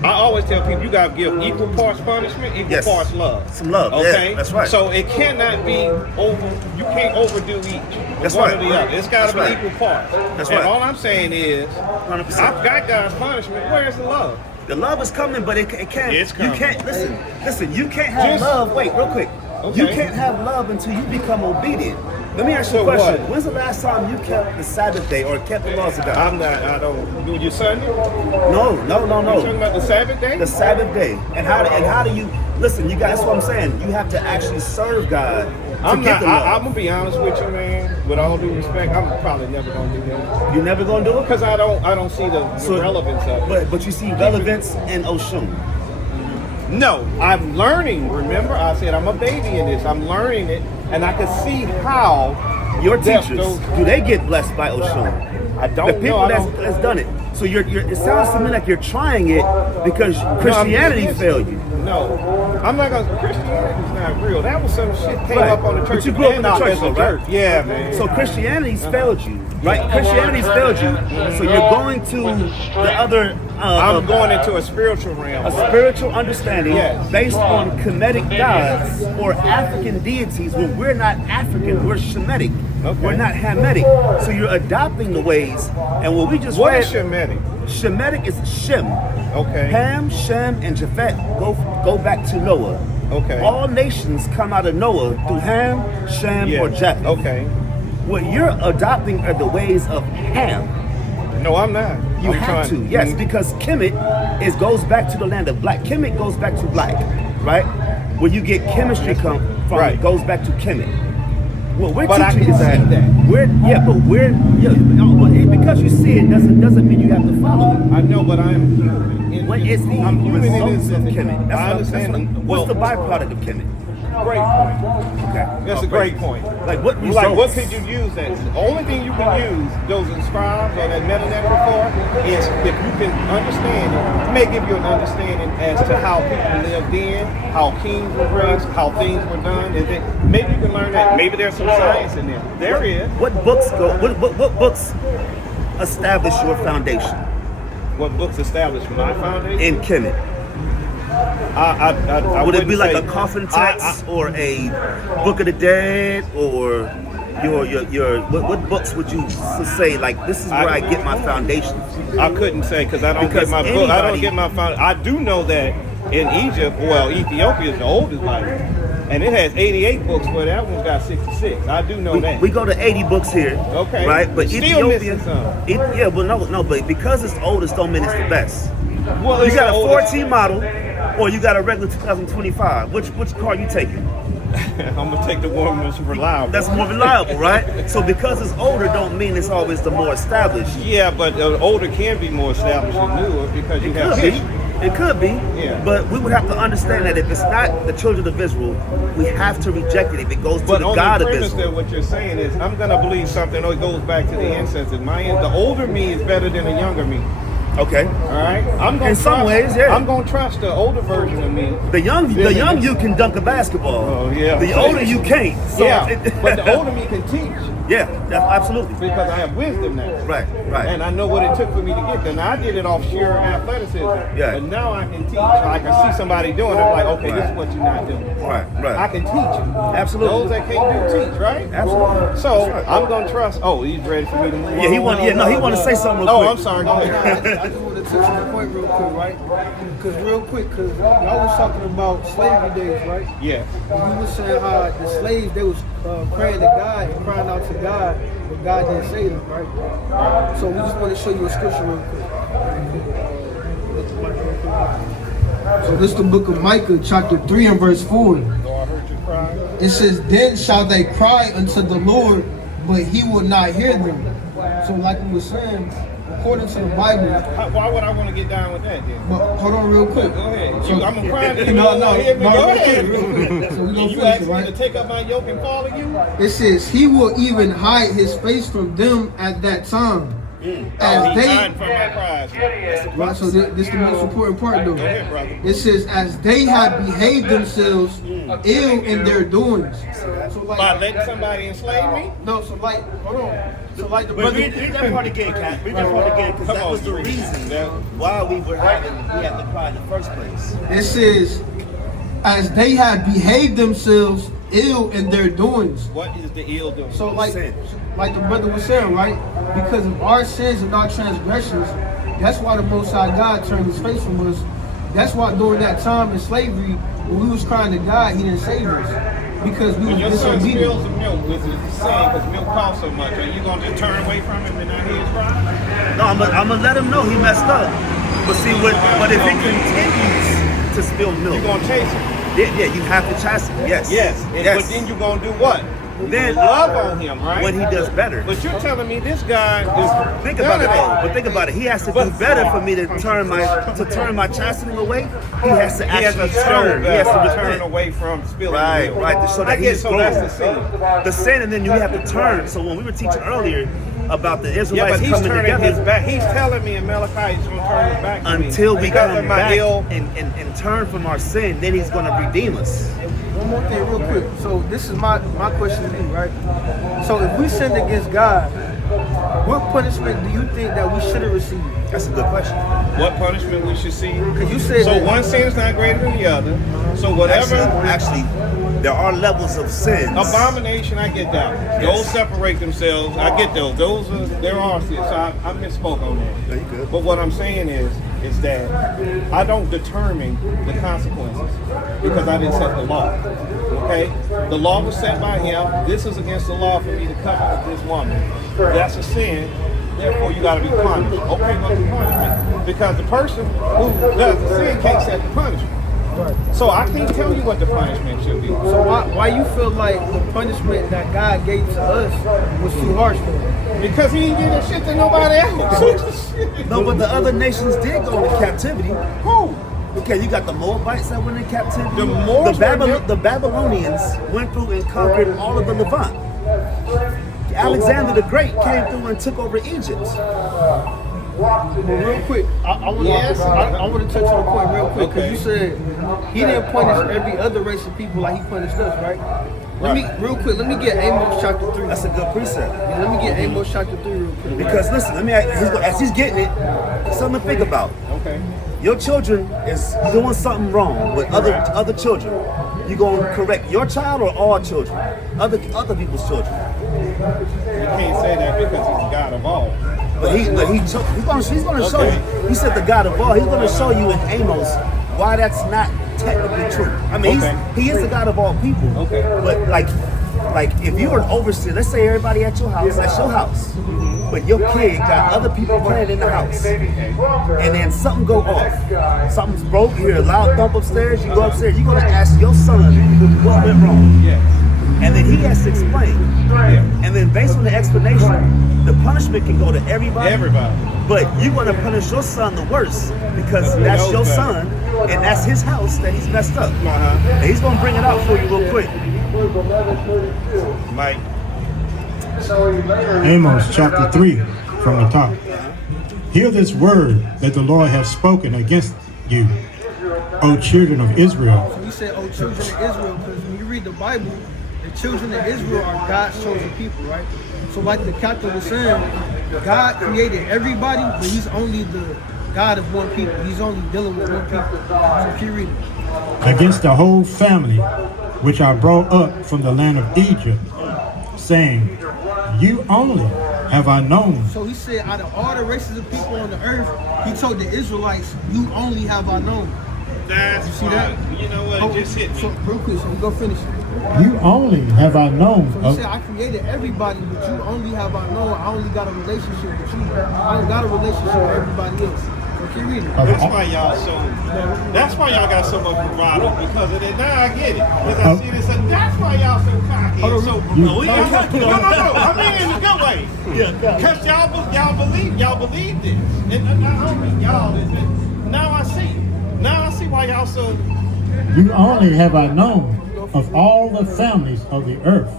I always tell people you gotta give equal parts punishment, equal parts love. Some love. Okay? Yeah, that's right. So it cannot be you can't overdo each. That's one right. or the other. It's gotta That's be right. equal parts. That's and right. all I'm saying is 100%. I've got God's punishment. Where's the love? The love is coming, but it can't. It's coming. You can't listen. You can't have love. Wait, real quick. Okay. You can't have love until you become obedient. Let me ask you a So question. what? When's the last time you kept the Sabbath day or kept the laws of God? I don't. Do you Sunday? No. You talking about the Sabbath day? The Sabbath day. And how do you listen? You guys, that's what I'm saying. You have to actually serve God to get the love. I'm gonna be honest with you, man. With all due respect, I'm probably never gonna do that You're never gonna do it because I don't see the relevance of it. But you see relevance in Oshun. No, I'm learning. Remember, I said I'm a baby in this. I'm learning it, and I can see how Your that teachers, goes- do they get blessed by Oshun? I don't The people know. that's done it. So it sounds to me like you're trying it because Christianity failed you. No, I'm not gonna. Christianity's not real. That was some shit came Right. up on the But church. you grew up in the and church, as a though, right? church. Yeah, man. So Christianity's failed you, right? Christianity's failed you. So you're going to the other. I'm going into a spiritual realm. A spiritual understanding Yes. based on Kemetic gods or African deities. When we're not African, we're Shemitic. Okay. We're not Hamitic. So you're adopting the ways. And what we just What read, is Shemitic? Shemitic is Shem. Okay. Ham, Shem, and Japhet go back to Noah. Okay. All nations come out of Noah through Ham, Shem, or Japheth. Okay. What you're adopting are the ways of Ham. No, I'm not. You I'm have trying- to, yes, because Kemet goes back to the land of black. Kemet goes back to black, right? Where you get chemistry come from, Right. it goes back to Kemet. What we're But I teaching can is see that because you see it doesn't mean you have to follow it. I know, but I'm human. What is the I'm human in results this. of Kemet? I understand. What's the byproduct of Kemet? Great point. Okay. That's a great point. Like what Like results? what could you use that? The only thing you can use those inscribes or that metanetra for is if you can understand it, it may give you an understanding as to how people lived in, how kings were raised, how things were done, and then maybe you can learn that. Maybe there's some science in there. There is. What books go? What books establish your foundation What books established my foundation? in Kemet? I Would it wouldn't be like say- a coffin text or a Book of the Dead or your what books would you say like this is where I get my foundation? I couldn't say because I don't Because get my book. I don't anybody- get my foundation. I do know that in Egypt, well, Ethiopia is the oldest Bible, and it has 88 books, but that one's got 66. I do know that. We go to 80 books here, Okay. right? But Still Ethiopia, missing some. yeah, well, no, but because it's oldest don't mean it's the best. Well, You it's got the a oldest. 14 model, or you got a regular 2025. Which car you taking? I'm gonna take the one most reliable. That's more reliable, right? So because it's older, don't mean it's always the more established. Yeah, but older can be more established than newer because you It have could be. history. It could be. Yeah. But we would have to understand that if it's not the children of Israel, we have to reject it if it goes to But the on God the of premise Israel. that what you're saying is, I'm gonna believe something. Or it goes back to the ancestors. The older me is better than the younger me. Okay. All right. I'm gonna In some ways, yeah. I'm gonna trust the older version of me. The young you can dunk a basketball. Oh, yeah. The older you can't. So Yeah, but the older me can teach yeah, absolutely. because I have wisdom now. Right. And I know what it took for me to get there. Now I did it off sheer athleticism. Yeah. But now I can teach. I can see somebody doing it. I'm like, okay, this is what you're not doing. Right. I can teach you. Absolutely. Those that can't do teach, right? Absolutely. So That's right. I'm gonna trust. Oh, he's ready for me to move Yeah, he on? want. Yeah, no, he want to say something real Oh, quick. I'm sorry. Go ahead. I just want to touch on the point real quick, right? Because y'all was talking about slavery days, right? Yeah. And we was saying how the slaves, they was praying to God and crying out to God, but God didn't save them, right? So we just want to show you a scripture real quick. So this is the book of Micah, chapter 3 and verse 4. It says, then shall they cry unto the Lord, but he will not hear them. So like we were saying, according to the Bible, Why would I want to get down with that then? but hold on real quick. Go ahead. So- I'm a crime. No, Go real ahead. quick. So we gonna You finish asked it, me right? to take up my yoke and follow you? It says, he will even hide his face from them at that time. As He's they, hiding from my cries. right, so this is the most important part though. Go ahead, brother. It says, as they have behaved themselves ill in their doings. So By like, letting somebody enslave me? no, so like, hold on. So like the But brother, read that part again, Cat. Read that part again, because Come that on, was the read it. reason Yeah. why we had to cry in the first place. it says, as they have behaved themselves ill in their doings. What is the ill doing? So Sin. like the brother was saying, right? Because of our sins and our transgressions, that's why the Most High God turned his face from us. That's why during that time in slavery, when we was crying to God, he didn't save us. Because we When your was son spills disobedient. the milk, which is the same, because milk costs so much, are you going to just turn away from him and not hear his cry? No, I'm gonna let him know he messed up. But see, but if he continues to spill milk, You're going to chase him. yeah, you have to chasten him. Yes. Yes. But then you're going to do what? Then Love on him, right? when he does better. But you're telling me this guy is... Think about it though. But think about it. He has to do But- better for me to turn my chastening away. He has to He has actually to turn. He has to turn repent. away from spilling Right, milk. right. So that I guess he's so. grown. That's the sin. The sin, and then you have to turn. So when we were teaching earlier about the Yeah, Israelites but he's coming turning together, his back. He's telling me in Malachi he's going to turn his back to me until we because come of my back ill. and turn from our sin, then he's going to redeem us. One more thing real quick. So this is my question to you, right? So if we sinned against God, what punishment do you think that we should have received? That's a good question. What punishment we should see? Because you said So that, one sin is not greater than the other. So whatever Actually, there are levels of sins. abomination, I get that. Yes. Those separate themselves. I get those. There are sins. So I misspoke on that. No, you good. But what I'm saying is that I don't determine the consequences because I didn't set the law. Okay? The law was set by him. This is against the law for me to covet with this woman. That's a sin. Therefore, you got to be punished. Okay, what's the punishment? Because the person who does the sin can't set the punishment. So I can't tell you what the punishment should be. so why you feel like the punishment that God gave to us was too harsh for him? Because he ain't giving shit to nobody else. No, but the other nations did go into captivity. Who? Okay, you got the Moabites that went in captivity. The Moors the Babylonians went through and conquered all of the Levant. Alexander the Great came through and took over Egypt. Well, real quick, I want to touch on a point real quick because you said he didn't punish every other race of people like he punished us, right? Let me get Amos chapter 3. That's a good precept. Yeah, let me get Amos chapter 3 real quick. Because listen, as he's getting it, something to think about. Okay. Your children is doing something wrong with other children. You gonna correct your child or all children? Other people's children. You can't say that because he's the God of all. But he's gonna show you. He said the God of all. He's gonna show you in Amos why that's not technically true. I mean, he is the God of all people. Okay. But like if you were an overseer, let's say everybody at your house, that's your house. But your kid got other people playing in the house. And then something go off. Something's broke, you hear a loud thump upstairs, you go upstairs, you're gonna ask your son what went wrong. Yes. And then he has to explain. And then based on the explanation, the punishment can go to everybody. But you're gonna punish your son the worst because that's your son and that's his house that he's messed up. And he's gonna bring it out for you real quick. Mike. Amos chapter 3 from the top. Hear this word that the Lord has spoken against you, O children of Israel. So he said, "Oh, children of Israel," because when you read the Bible, the children of Israel are God's chosen people, right? So like the captain was saying, God created everybody, but he's only the God of one people. He's only dealing with one people. So keep reading. Against the whole family, which I brought up from the land of Egypt, saying, you only have I known. So he said, out of all the races of people on the earth, he told the Israelites, you only have I known. That's you see that? You know what? It just hit me. So real quick, so we go finish it. You only have I known. So he said, I created everybody, but you only have I known. I only got a relationship with you. I don't got a relationship with everybody else. So keep reading. That's why y'all that's why y'all got so much bravado because of that. Now I get it. Because I see this. That's why y'all so cocky. No, I mean in a good way. Because y'all believe this. And not only y'all, now I see. Now I see why y'all so. You only have I known of all the families of the earth.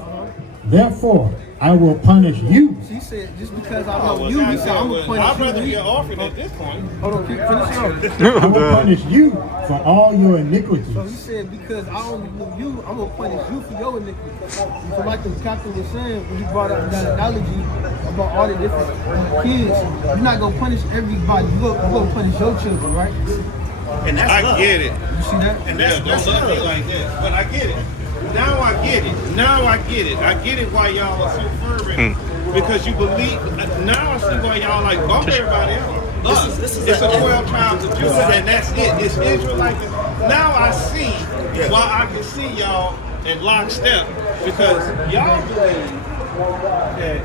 Therefore, I will punish you. She said, just because I know you, he said, I'm going to punish you. I'd rather be an orphan at this point. Hold on, finish it. I will punish you for all your iniquities. So he said, because I only knew you, I'm going to punish you for your iniquities. So like the captain was saying, when he brought up that analogy about all the different kids, you're not going to punish everybody. You're going to punish your children, right? And that's I get it. You see that? And that's love me like this. But I get it. Now I get it. I get it why y'all are so fervent. Because you believe. Now I see why y'all like bump everybody else. It's a 12 tribes of Judah, and that's it. It's Israelites. Now I see why I can see y'all in lockstep. Because y'all believe that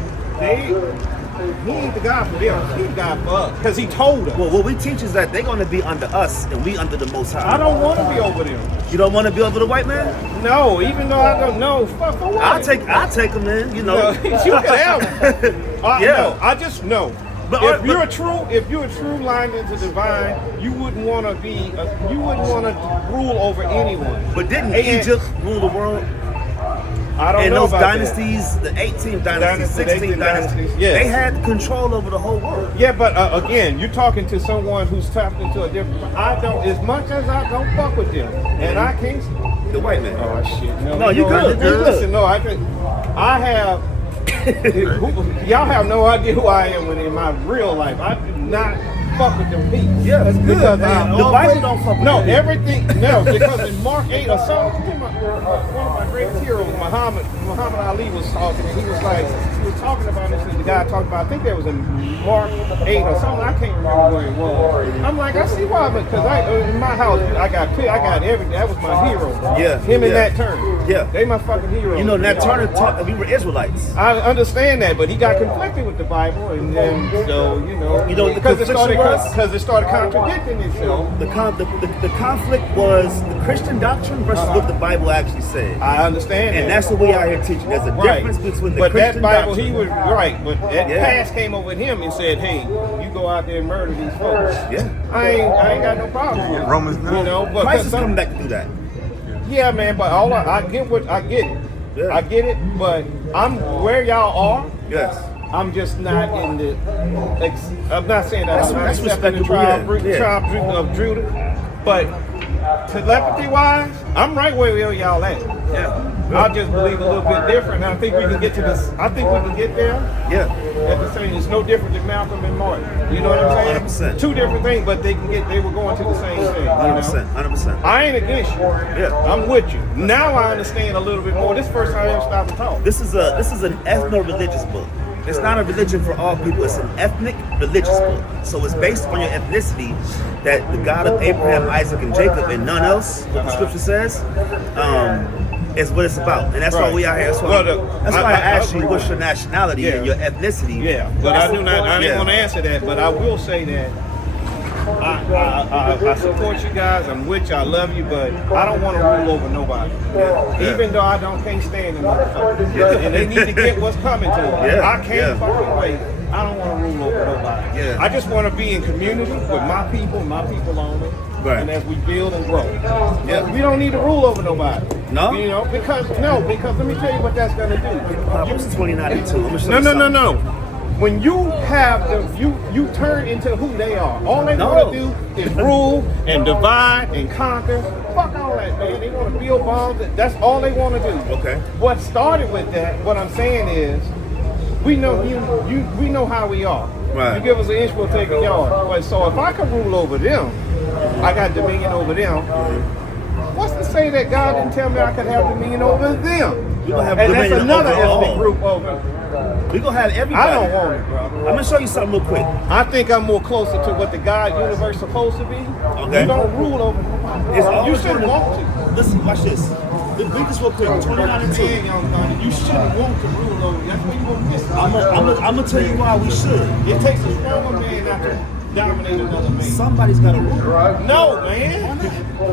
he ain't the God for them. He's the God for us. Because he told us. Well, what we teach is that they're going to be under us and we under the Most High. I don't want to be over them. You don't want to be over the white man? No, even though I don't know. For what? I'll take them in, you know. You can have them. No, I just know. But if you're a true lineman to divine, you wouldn't want to rule over anyone. But didn't Egypt rule the world? I don't and know those about dynasties, that. the 18th dynasty, 16th dynasty, yes. They had control over the whole world. Yeah, but again, you're talking to someone who's tapped into a different. I don't, as much as I don't fuck with them, and I can't. The white man. Oh shit! No, you good. Listen, no, I have. Y'all have no idea who I am in my real life. I do not fuck with them people. Yeah, that's good. Because the Bible don't fuck with them. Everything. No, because in Mark 8 or something, one of my greatest heroes, Muhammad Ali was talking, and he was talking about this, and the guy talked about, I think that was in Mark 8 or something, I can't remember where it was. I'm like, I see why, because in my house, I got everything. That was my hero, bro. Yeah. Him and Nat Turner. Yeah. They my fucking heroes. You know, Nat Turner taught that we were Israelites. I understand that, but he got conflicted with the Bible, and then, so, because it started contradicting itself. The conflict was the Christian doctrine versus what the Bible actually said. I understand and that. that's what we out here teaching. There's a difference between the Christian doctrine He was right, but that past came over him and said, "Hey, you go out there and murder these folks." Yeah. I ain't got no problem with it. Romans 9. You know, but Christ is coming back to do that. yeah, man. But I get it. Yeah. I get it. But I'm where y'all are. Yes. I'm just not in the. I'm not saying that I'm not That's accepting the respectable, tribe of Judah, but telepathy-wise, I'm right where y'all at. Yeah. I just believe a little bit different. I think we can get to this. I think we can get there. Yeah. At the same, it's no different than Malcolm and Martin. You know what I'm saying? 100%. Two different things, but they were going to the same thing. 100%. 100%. I ain't against you. Yeah. I'm with you. Now I understand a little bit more. This first time I ever stopped and talk. This is an ethno-religious book. It's not a religion for all people. It's an ethnic religious book. So it's based on your ethnicity, that the God of Abraham, Isaac, and Jacob, and none else, what the scripture says, is what it's about. And that's why we are here. That's why I asked you what's your nationality and your ethnicity. Yeah, but I didn't want to answer that, but I will say that I support you guys. I'm with you. I love you, but I don't want to rule over nobody. Even though I can't stand the motherfuckers. And they need to get what's coming to them. I can't fucking wait. I don't want to rule over nobody. I just want to be in community with my people only. Right. And as we build and grow. We don't need to rule over nobody. No? You know, because let me tell you what that's gonna do. Proverbs 29:2. No. When you have you turn into who they are. All they want to do is rule and divide and conquer. Fuck all that, man. They want to build bombs. That's all they want to do. Okay. What started with that? What I'm saying is, we know we know how we are. Right. You give us an inch, we'll take a yard. But so if I can rule over them, I got dominion over them. What's to say that God didn't tell me I could have dominion over them? You're gonna have And that's dominion another over ethnic all. group over. We're gonna have everybody. I don't want it, bro. I'm gonna show you something real quick. I think I'm more closer to what the God universe supposed to be. Okay. You don't rule over. It's You always shouldn't gonna- want to. Listen, watch this. Read this real quick. 29:2. Yeah, young Donnie, you shouldn't want to rule over. That's where you gonna miss it. I'm gonna tell you why we should. It takes a stronger man not to dominate another man. Somebody's gotta rule. No, man.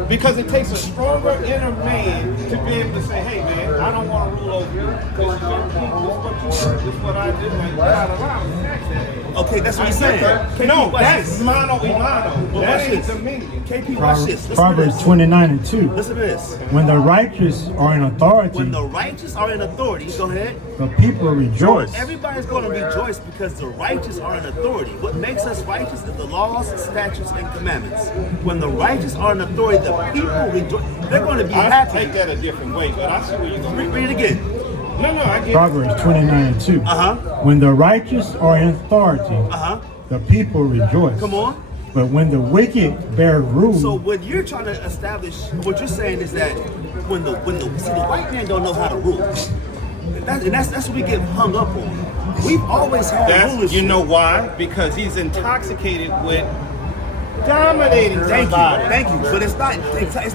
Because it takes a stronger inner man to be able to say, hey, man, I don't want to rule over you. Because this is what you heard, this is what I did. Like, not around. Okay, that's what he's saying. No, watch that's this. mano y mano. Well, That watch ain't this. dominion. KP, watch this. Listen to Proverbs this. 29:2. Listen to this. When the righteous are in authority, When the righteous are in authority, go ahead. the people rejoice. Everybody's going to rejoice because the righteous are in authority. What makes us righteous is the laws, statutes, and commandments. When the righteous are in authority, the people rejoice. They're going to be I happy. take that a different way, but I see where you're going. Read it again. No, I get it. Proverbs 29:2. When the righteous are in authority, the people rejoice. Come on. But when the wicked bear rule, So what you're trying to establish, what you're saying is that when the white man don't know how to rule, and that's what we get hung up on. We've always had rulership. You know why? Because he's intoxicated with dominating somebody. Thank you. But it's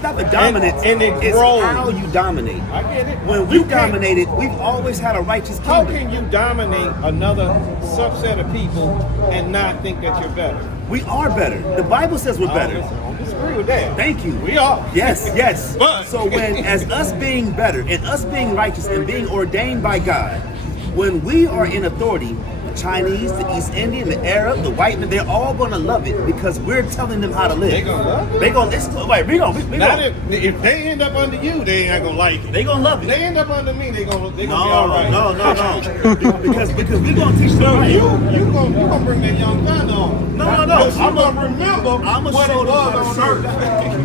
not the dominance. And it it's grows. how you dominate. I get it. When we dominated, we've always had a righteous How kingdom. can you dominate another subset of people and not think that you're better? We are better. The Bible says we're better. I don't disagree with that. Thank you. We are. Yes. But so when, as us being better and us being righteous and being ordained by God, when we are in authority, the Chinese, the East Indian, the Arab, the white man, they're all going to love it because we're telling them how to live. They gonna love it? They gonna listen. Wait, we gonna. If they end up under you, they ain't gonna like it. They gonna love If it. they end up under me, they gonna be all right. No. because we gonna teach them So right. you gonna bring that young gun on. No. I'm gonna remember I'm what it was on earth.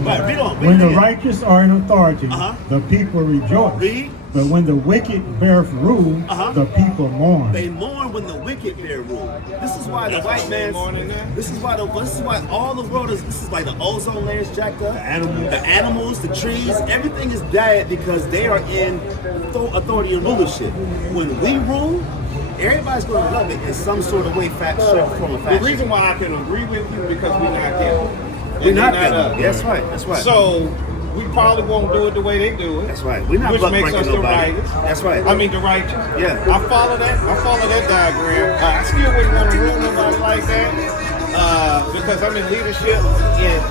Right, when the righteous are in authority, the people rejoice. Read. But when the wicked bear rule, the people mourn. They mourn when the wicked bear rule. This is why the white man. This is why all the world is. This is why the ozone layer is jacked up. The animals, the trees, everything is bad because they are in authority and rulership. When we rule, everybody's going to love it in some sort of way, shape, form, or fashion. The reason why I can agree with you because we're not them. We're not them. That's right. So we probably won't do it the way they do it. That's right. We're not which buck makes us breaking the nobody. righteous. That's right. I mean the righteous. Yeah. I follow that diagram. I still wouldn't want to rule nobody like that. Because I'm in leadership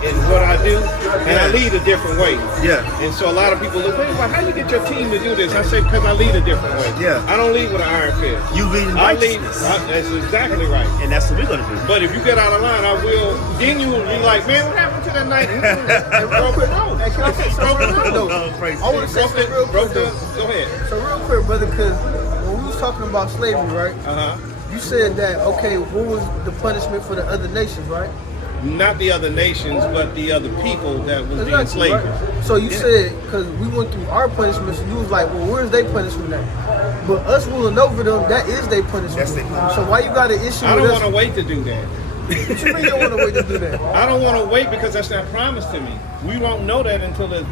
in what I do, and I lead a different way. Yeah. And so a lot of people look, wait, well, how you get your team to do this? I say, because I lead a different way. Yeah. I don't lead with an iron fist. You lead in I lead. righteousness. That's exactly right. And that's what we're gonna do. But if you get out of line, I will. Then you will be like, man, what happened to that night? And broke it road. Hey, can I say something real though? Crazy. I want to say something real quick though. Go ahead. So real quick, brother, because when we was talking about slavery, right? You said that, okay, what was the punishment for the other nations, right? Not the other nations, but the other people that was being enslaved. Right? So you said, because we went through our punishments, and you was like, well, where's their punishment at? But us ruling over them, that is their punishment. That's their punishment. So why you got an issue I with don't us? want to wait to do that. What you mean you don't want to wait to do that? I don't want to wait because that's not promised to me. We won't know that until the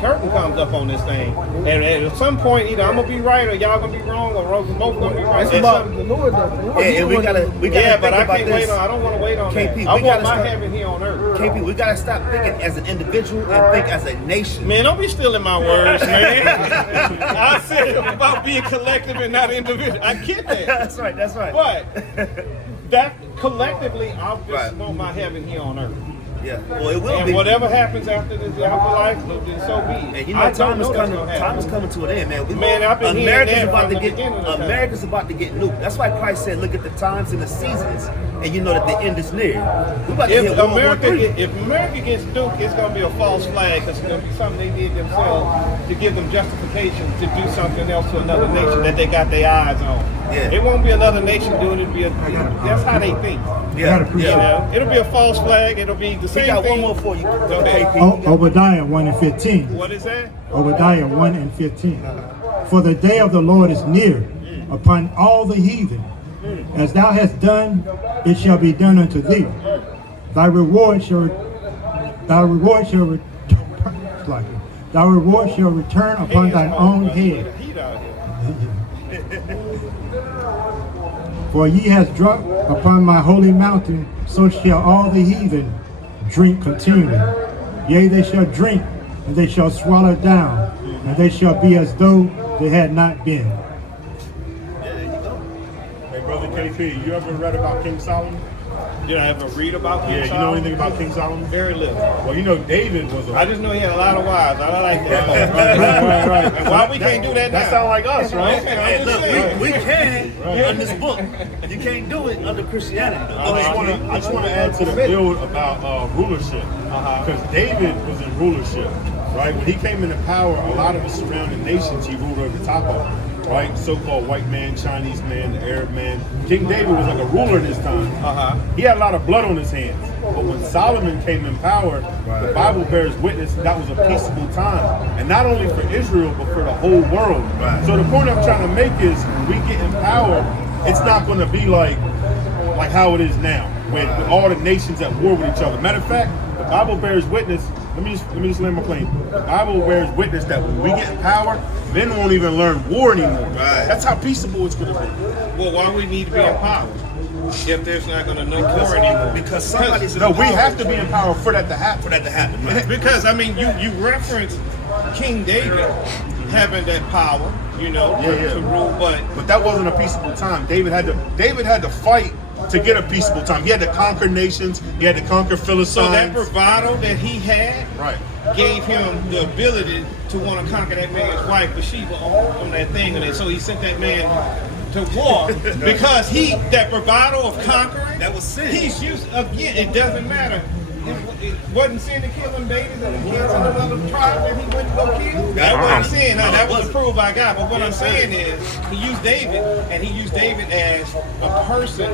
curtain comes up on this thing. And at some point, either I'm gonna be right or y'all gonna be wrong, or we're both gonna be right. It's about the Lord, though. The Lord, And we gotta Yeah, but I think about can't wait this. on. I don't want to wait on KP, that. we I want gotta my start- heaven here on earth. KP, we gotta stop thinking as an individual and think as a nation. Man, don't be stealing my words, man. I said about being collective and not individual. I get that. That's right. That's right. But that collectively, I just Right. want my heaven here on earth. Yeah. Well, it will And be. whatever happens after this afterlife, then so be it. And you know, I don't time is know coming. that's gonna Time happen. is coming to an end, man. Man, I've been hearing America's that about from to the get. beginning of time. America's about to get nuked. That's why Christ said, "Look at the times and the seasons, and you know that the end is near." We're about to If hit World War America, III. if America gets duped, it's going to be a false flag because it's going to be something they did themselves to give them justification to do something else to another nation that they got their eyes on. Yeah. It won't be another nation doing it. That's how they think. Yeah. You Yeah. know, it'll be a false flag. It'll be the We same got thing. one more for you. Okay. Obadiah 1 and 15. What is that? Obadiah 1 and 15. For the day of the Lord is near upon all the heathen. As thou hast done, it shall be done unto thee. Thy reward shall return upon thine own head. Heat out here. For ye have drunk upon my holy mountain, so shall all the heathen drink continually. Yea, they shall drink, and they shall swallow down, and they shall be as though they had not been. Hey, brother KP, you ever read about King Solomon? Did I ever read about King Yeah, you know Solomon? anything about King Solomon? Very little. Well, you know David was a. I just know he had a lot of wives. I like that. right. And why we can't do that now? That sound like us, right? Okay, Hey, I'm look, just saying. we can in this book. You can't do it under Christianity. Though. I just want to add to the build about rulership, because David was in rulership, right? When he came into power, a lot of the surrounding nations he ruled over top of, right? So-called white man, Chinese man, the Arab man. King David was like a ruler in his time. He had a lot of blood on his hands, but when Solomon came in power, the Bible bears witness that was a peaceable time, and not only for Israel but for the whole world. So the point I'm trying to make is, when we get in power, it's not going to be like how it is now, with all the nations at war with each other. Matter of fact, the Bible bears witness. Let me just land my plane. The Bible bears witness that when we get in power, men won't even learn war anymore. Right. That's how peaceable it's going to be. Well, why we need to be in power if there's not going to no war anymore? Because somebody's No, we have to be in power for that to happen. for that to happen. Right? Because I mean, you reference King David having that power, you know, to rule, but But that wasn't a peaceable time. David had to fight to get a peaceable time. He had to conquer nations. He had to conquer Philistines. so that bravado that he had Right. gave him the ability to want to conquer that man's wife Bathsheba on that thing, and so he sent that man to war because that bravado of conquering, That was sin. He's used again. It doesn't matter. It wasn't sin to kill them babies and the kids in another tribe that he went to go kill. That wasn't sin. Now, that was the proof I got. But what I'm saying is, he used David, and he used David as a person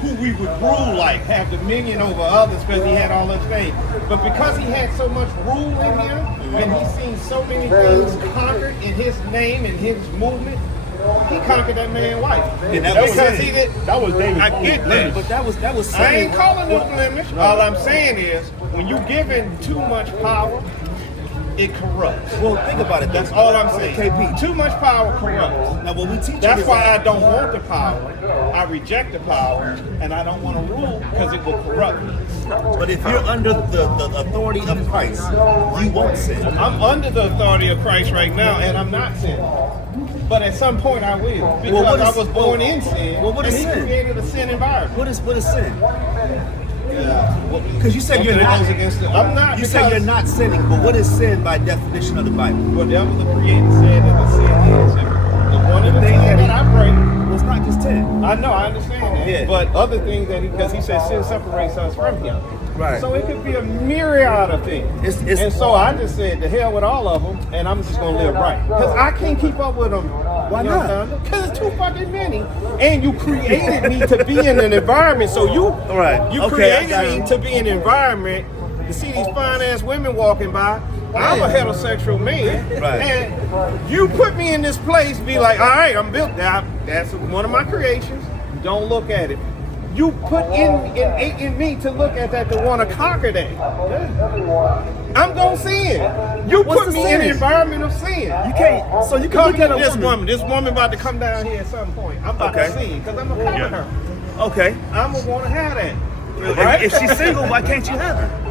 who we would rule like, have dominion over others, because he had all those things. But because he had so much rule in him, and he's seen so many things conquered in his name and his movement, he conquered that man's wife. And that was because sin. he did. That was David's I only get that. blemish. But that was I sin. ain't calling it blemish. All I'm saying is, when you giving too much power, it corrupts. Well, think about it. That's all I'm saying. KP. Too much power corrupts. Now, when we teach That's you why I don't want the power. I reject the power, and I don't want to rule because it will corrupt me. But if you're under the authority of Christ, you won't sin. I'm under the authority of Christ right now, and I'm not sinning. But at some point I will. Because I was born in sin. Well, what is and he sin? created a sin environment. What is sin? Because you said you're Something that not. goes against I'm not. You said you're not sinning, but what is sin by definition of the Bible? Whatever the Creator said that the sin is. The one of the things that I break. Well, it's not just 10. I know, I understand that. Yeah. But other things that because he said sin separates us from him. Right. So it could be a myriad of things. And so I just said, the hell with all of them, and I'm just going to live right. Because I can't keep up with them. Why not? Because it's too fucking many. And you created me to be in an environment. So you created me to be in an environment to see these fine-ass women walking by. I'm a heterosexual man. Right. And you put me in this place, be like, all right, I'm built that. That's one of my creations. Don't look at it. You put in me to look at that, to want to conquer that. I'm gonna sin. You What's put the me in sin? an environment of sin. You can't. So you can Come look at a this woman. This woman about to come down here at some point. I'm about to sin because I'm gonna cover her. Okay. I'm gonna want to have that. Right? If she's single, why can't you have her?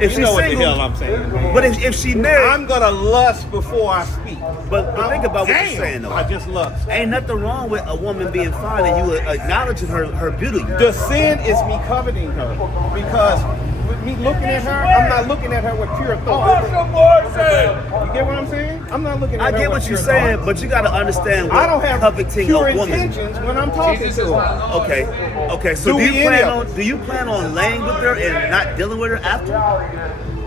If You she's know what the single, hell I'm saying, man. but if she married, I'm gonna lust before I speak. but think about what you're saying though. I just lust. Ain't nothing wrong with a woman being fine and you acknowledging her beauty. The sin is me coveting her because with me looking at her, I'm not looking at her with pure thought. You get what I'm saying? I'm not looking at her I get with what you're pure saying, thought. but you got to understand what I don't have coveting pure a woman. intentions when I'm talking to her. Okay. So Do you plan on laying with her and not dealing with her after?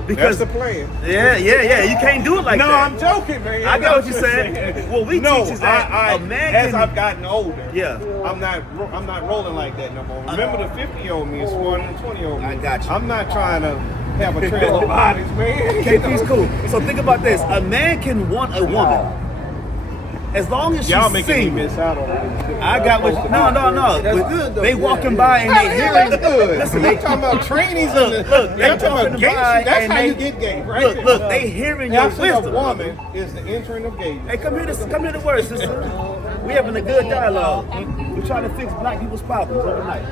Because That's the plan. Yeah. You can't do it like that. No, I'm joking, man. I got what you're saying. What we teach is that a man as can. I've gotten older, Yeah. I'm not rolling like that no more. Remember, the 50-year-old me is smarter than the 20-year-old me. I got you. I'm not trying to have a trail of bodies, man. KP's cool. So think about this: a man can want a woman as long as Y'all she's making me single. miss out on it. I got what. No. That's good, though. They walking by and they hearing. That's good. Listen, They they talking about trainees Look, and look, they they talking about walking gay by shit. That's and how they- you get gay, right? Look, they hearing your Absent wisdom. of woman is the entering of gay. Hey, come here to work, sister. We having a good dialogue. We trying to fix black people's problems overnight.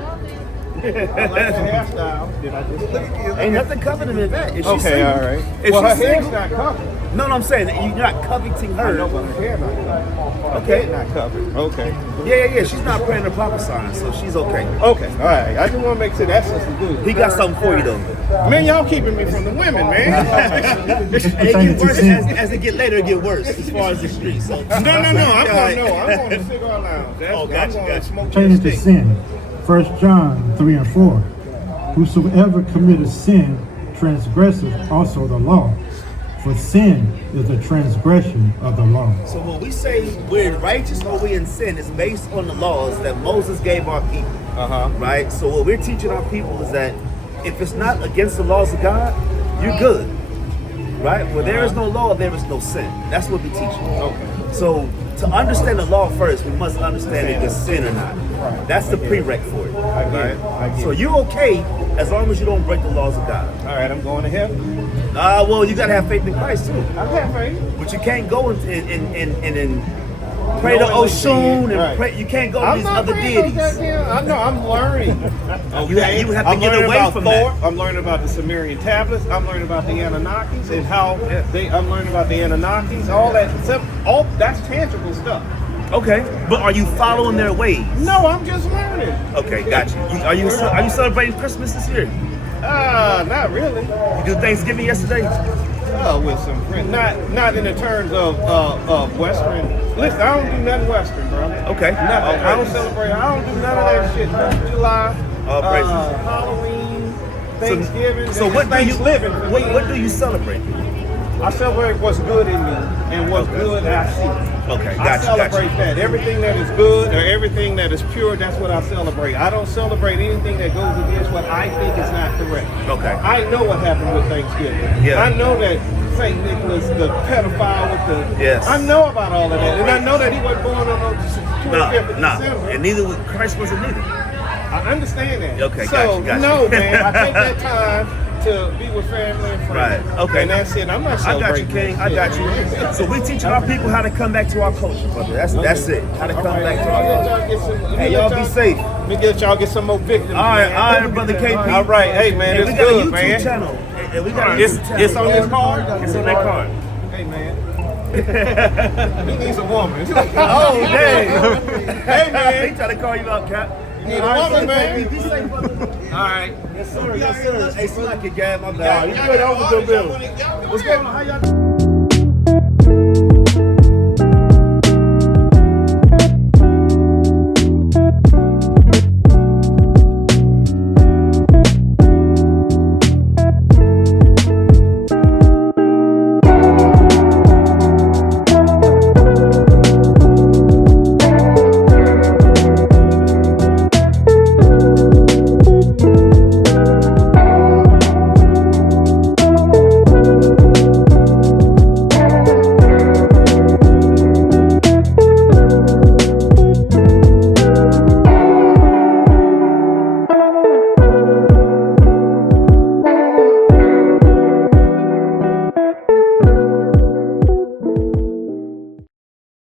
I like the hairstyle. Did I just look at you? Ain't nothing coveting in that. If she's Okay, single, all right. If Well, her she's hair's single, not covered. no, I'm saying that you're not coveting her. I know, but her hair not covered. Okay. Her head not covered. Okay. Yeah. She's not praying the proper sign, so she's okay. Okay, all right. I just want to make sure that's just good. He got something for you though. Man, y'all keeping me from the women, man. And it get worse as it get later. It get worse as far as the streets. So. No. I'm going to cigar lounge. That's Oh, where I'm gotcha. going to smoke Turning that to stick. sin. 1 John 3 and 4. Whosoever committeth sin transgresseth also the law. For sin is a transgression of the law. So when we say we're righteous or we're in sin, it's based on the laws that Moses gave our people. Right? So what we're teaching our people is that if it's not against the laws of God, you're good. Right? Where there is no law, there is no sin. That's what we teach. Okay. So to understand the law first, we must understand if it's sin or not. That's the prereq for it. I get it. So you're okay as long as you don't break the laws of God. All right, I'm going to heaven. Well, you gotta have faith in Christ too. I have faith. But you can't go and pray to Oshun and Right. pray. You can't go to I'm these not other praying those deities. goddamn- I know, I'm learning. You would have to I'm get learning away about from Thor. that. I'm learning about the Sumerian tablets. I'm learning about the Anunnakis and how I'm learning about the Anunnakis. All that stuff. All that's tangible stuff. Okay, but are you following their ways? No, I'm just learning. Okay, got you. Are you celebrating Christmas this year? Not really. You do Thanksgiving yesterday? With some friends. Not in the terms of Western. Listen, I don't do nothing Western, bro. Okay. Nothing. I don't celebrate. I don't do none of that shit. 4th of July, All praises. Halloween, Thanksgiving. So what do you Thanksgiving for me. what do you celebrate? I celebrate what's good in me and what's good I see. Okay, I got you. celebrate that. Everything that is good or everything that is pure, that's what I celebrate. I don't celebrate anything that goes against what I think is not correct. Okay. I know what happened with Thanksgiving. Yeah. I know that St. Nicholas, the pedophile with the... Yes. I know about all of that. And I know that he wasn't born on the 25th of December. And neither was Christ wasn't neither. I understand that. Okay, so, got you. no, man, I take that time to be with family and friends. Right, okay. And that's it. I'm not I got you, celebrating. King. I got you. So we're teaching our people how to come back to our culture, brother. That's it. How to come back to our culture. Hey, y'all be safe. Let me get y'all get some more victims. All right, brother KP. All right, hey man, And it's we got good, a YouTube man. channel. And we got a YouTube channel. It's on this card. It's on that card. Hey man. He needs a woman. Oh, dang. Hey, man. They try to call you out, Cap. You need a woman, man. Be safe, brother. All right. Yes, sir. Yes, sir. Hey, smack it, Gab. My Nah, bad. you good? That was a good bill. What's going on? How y'all?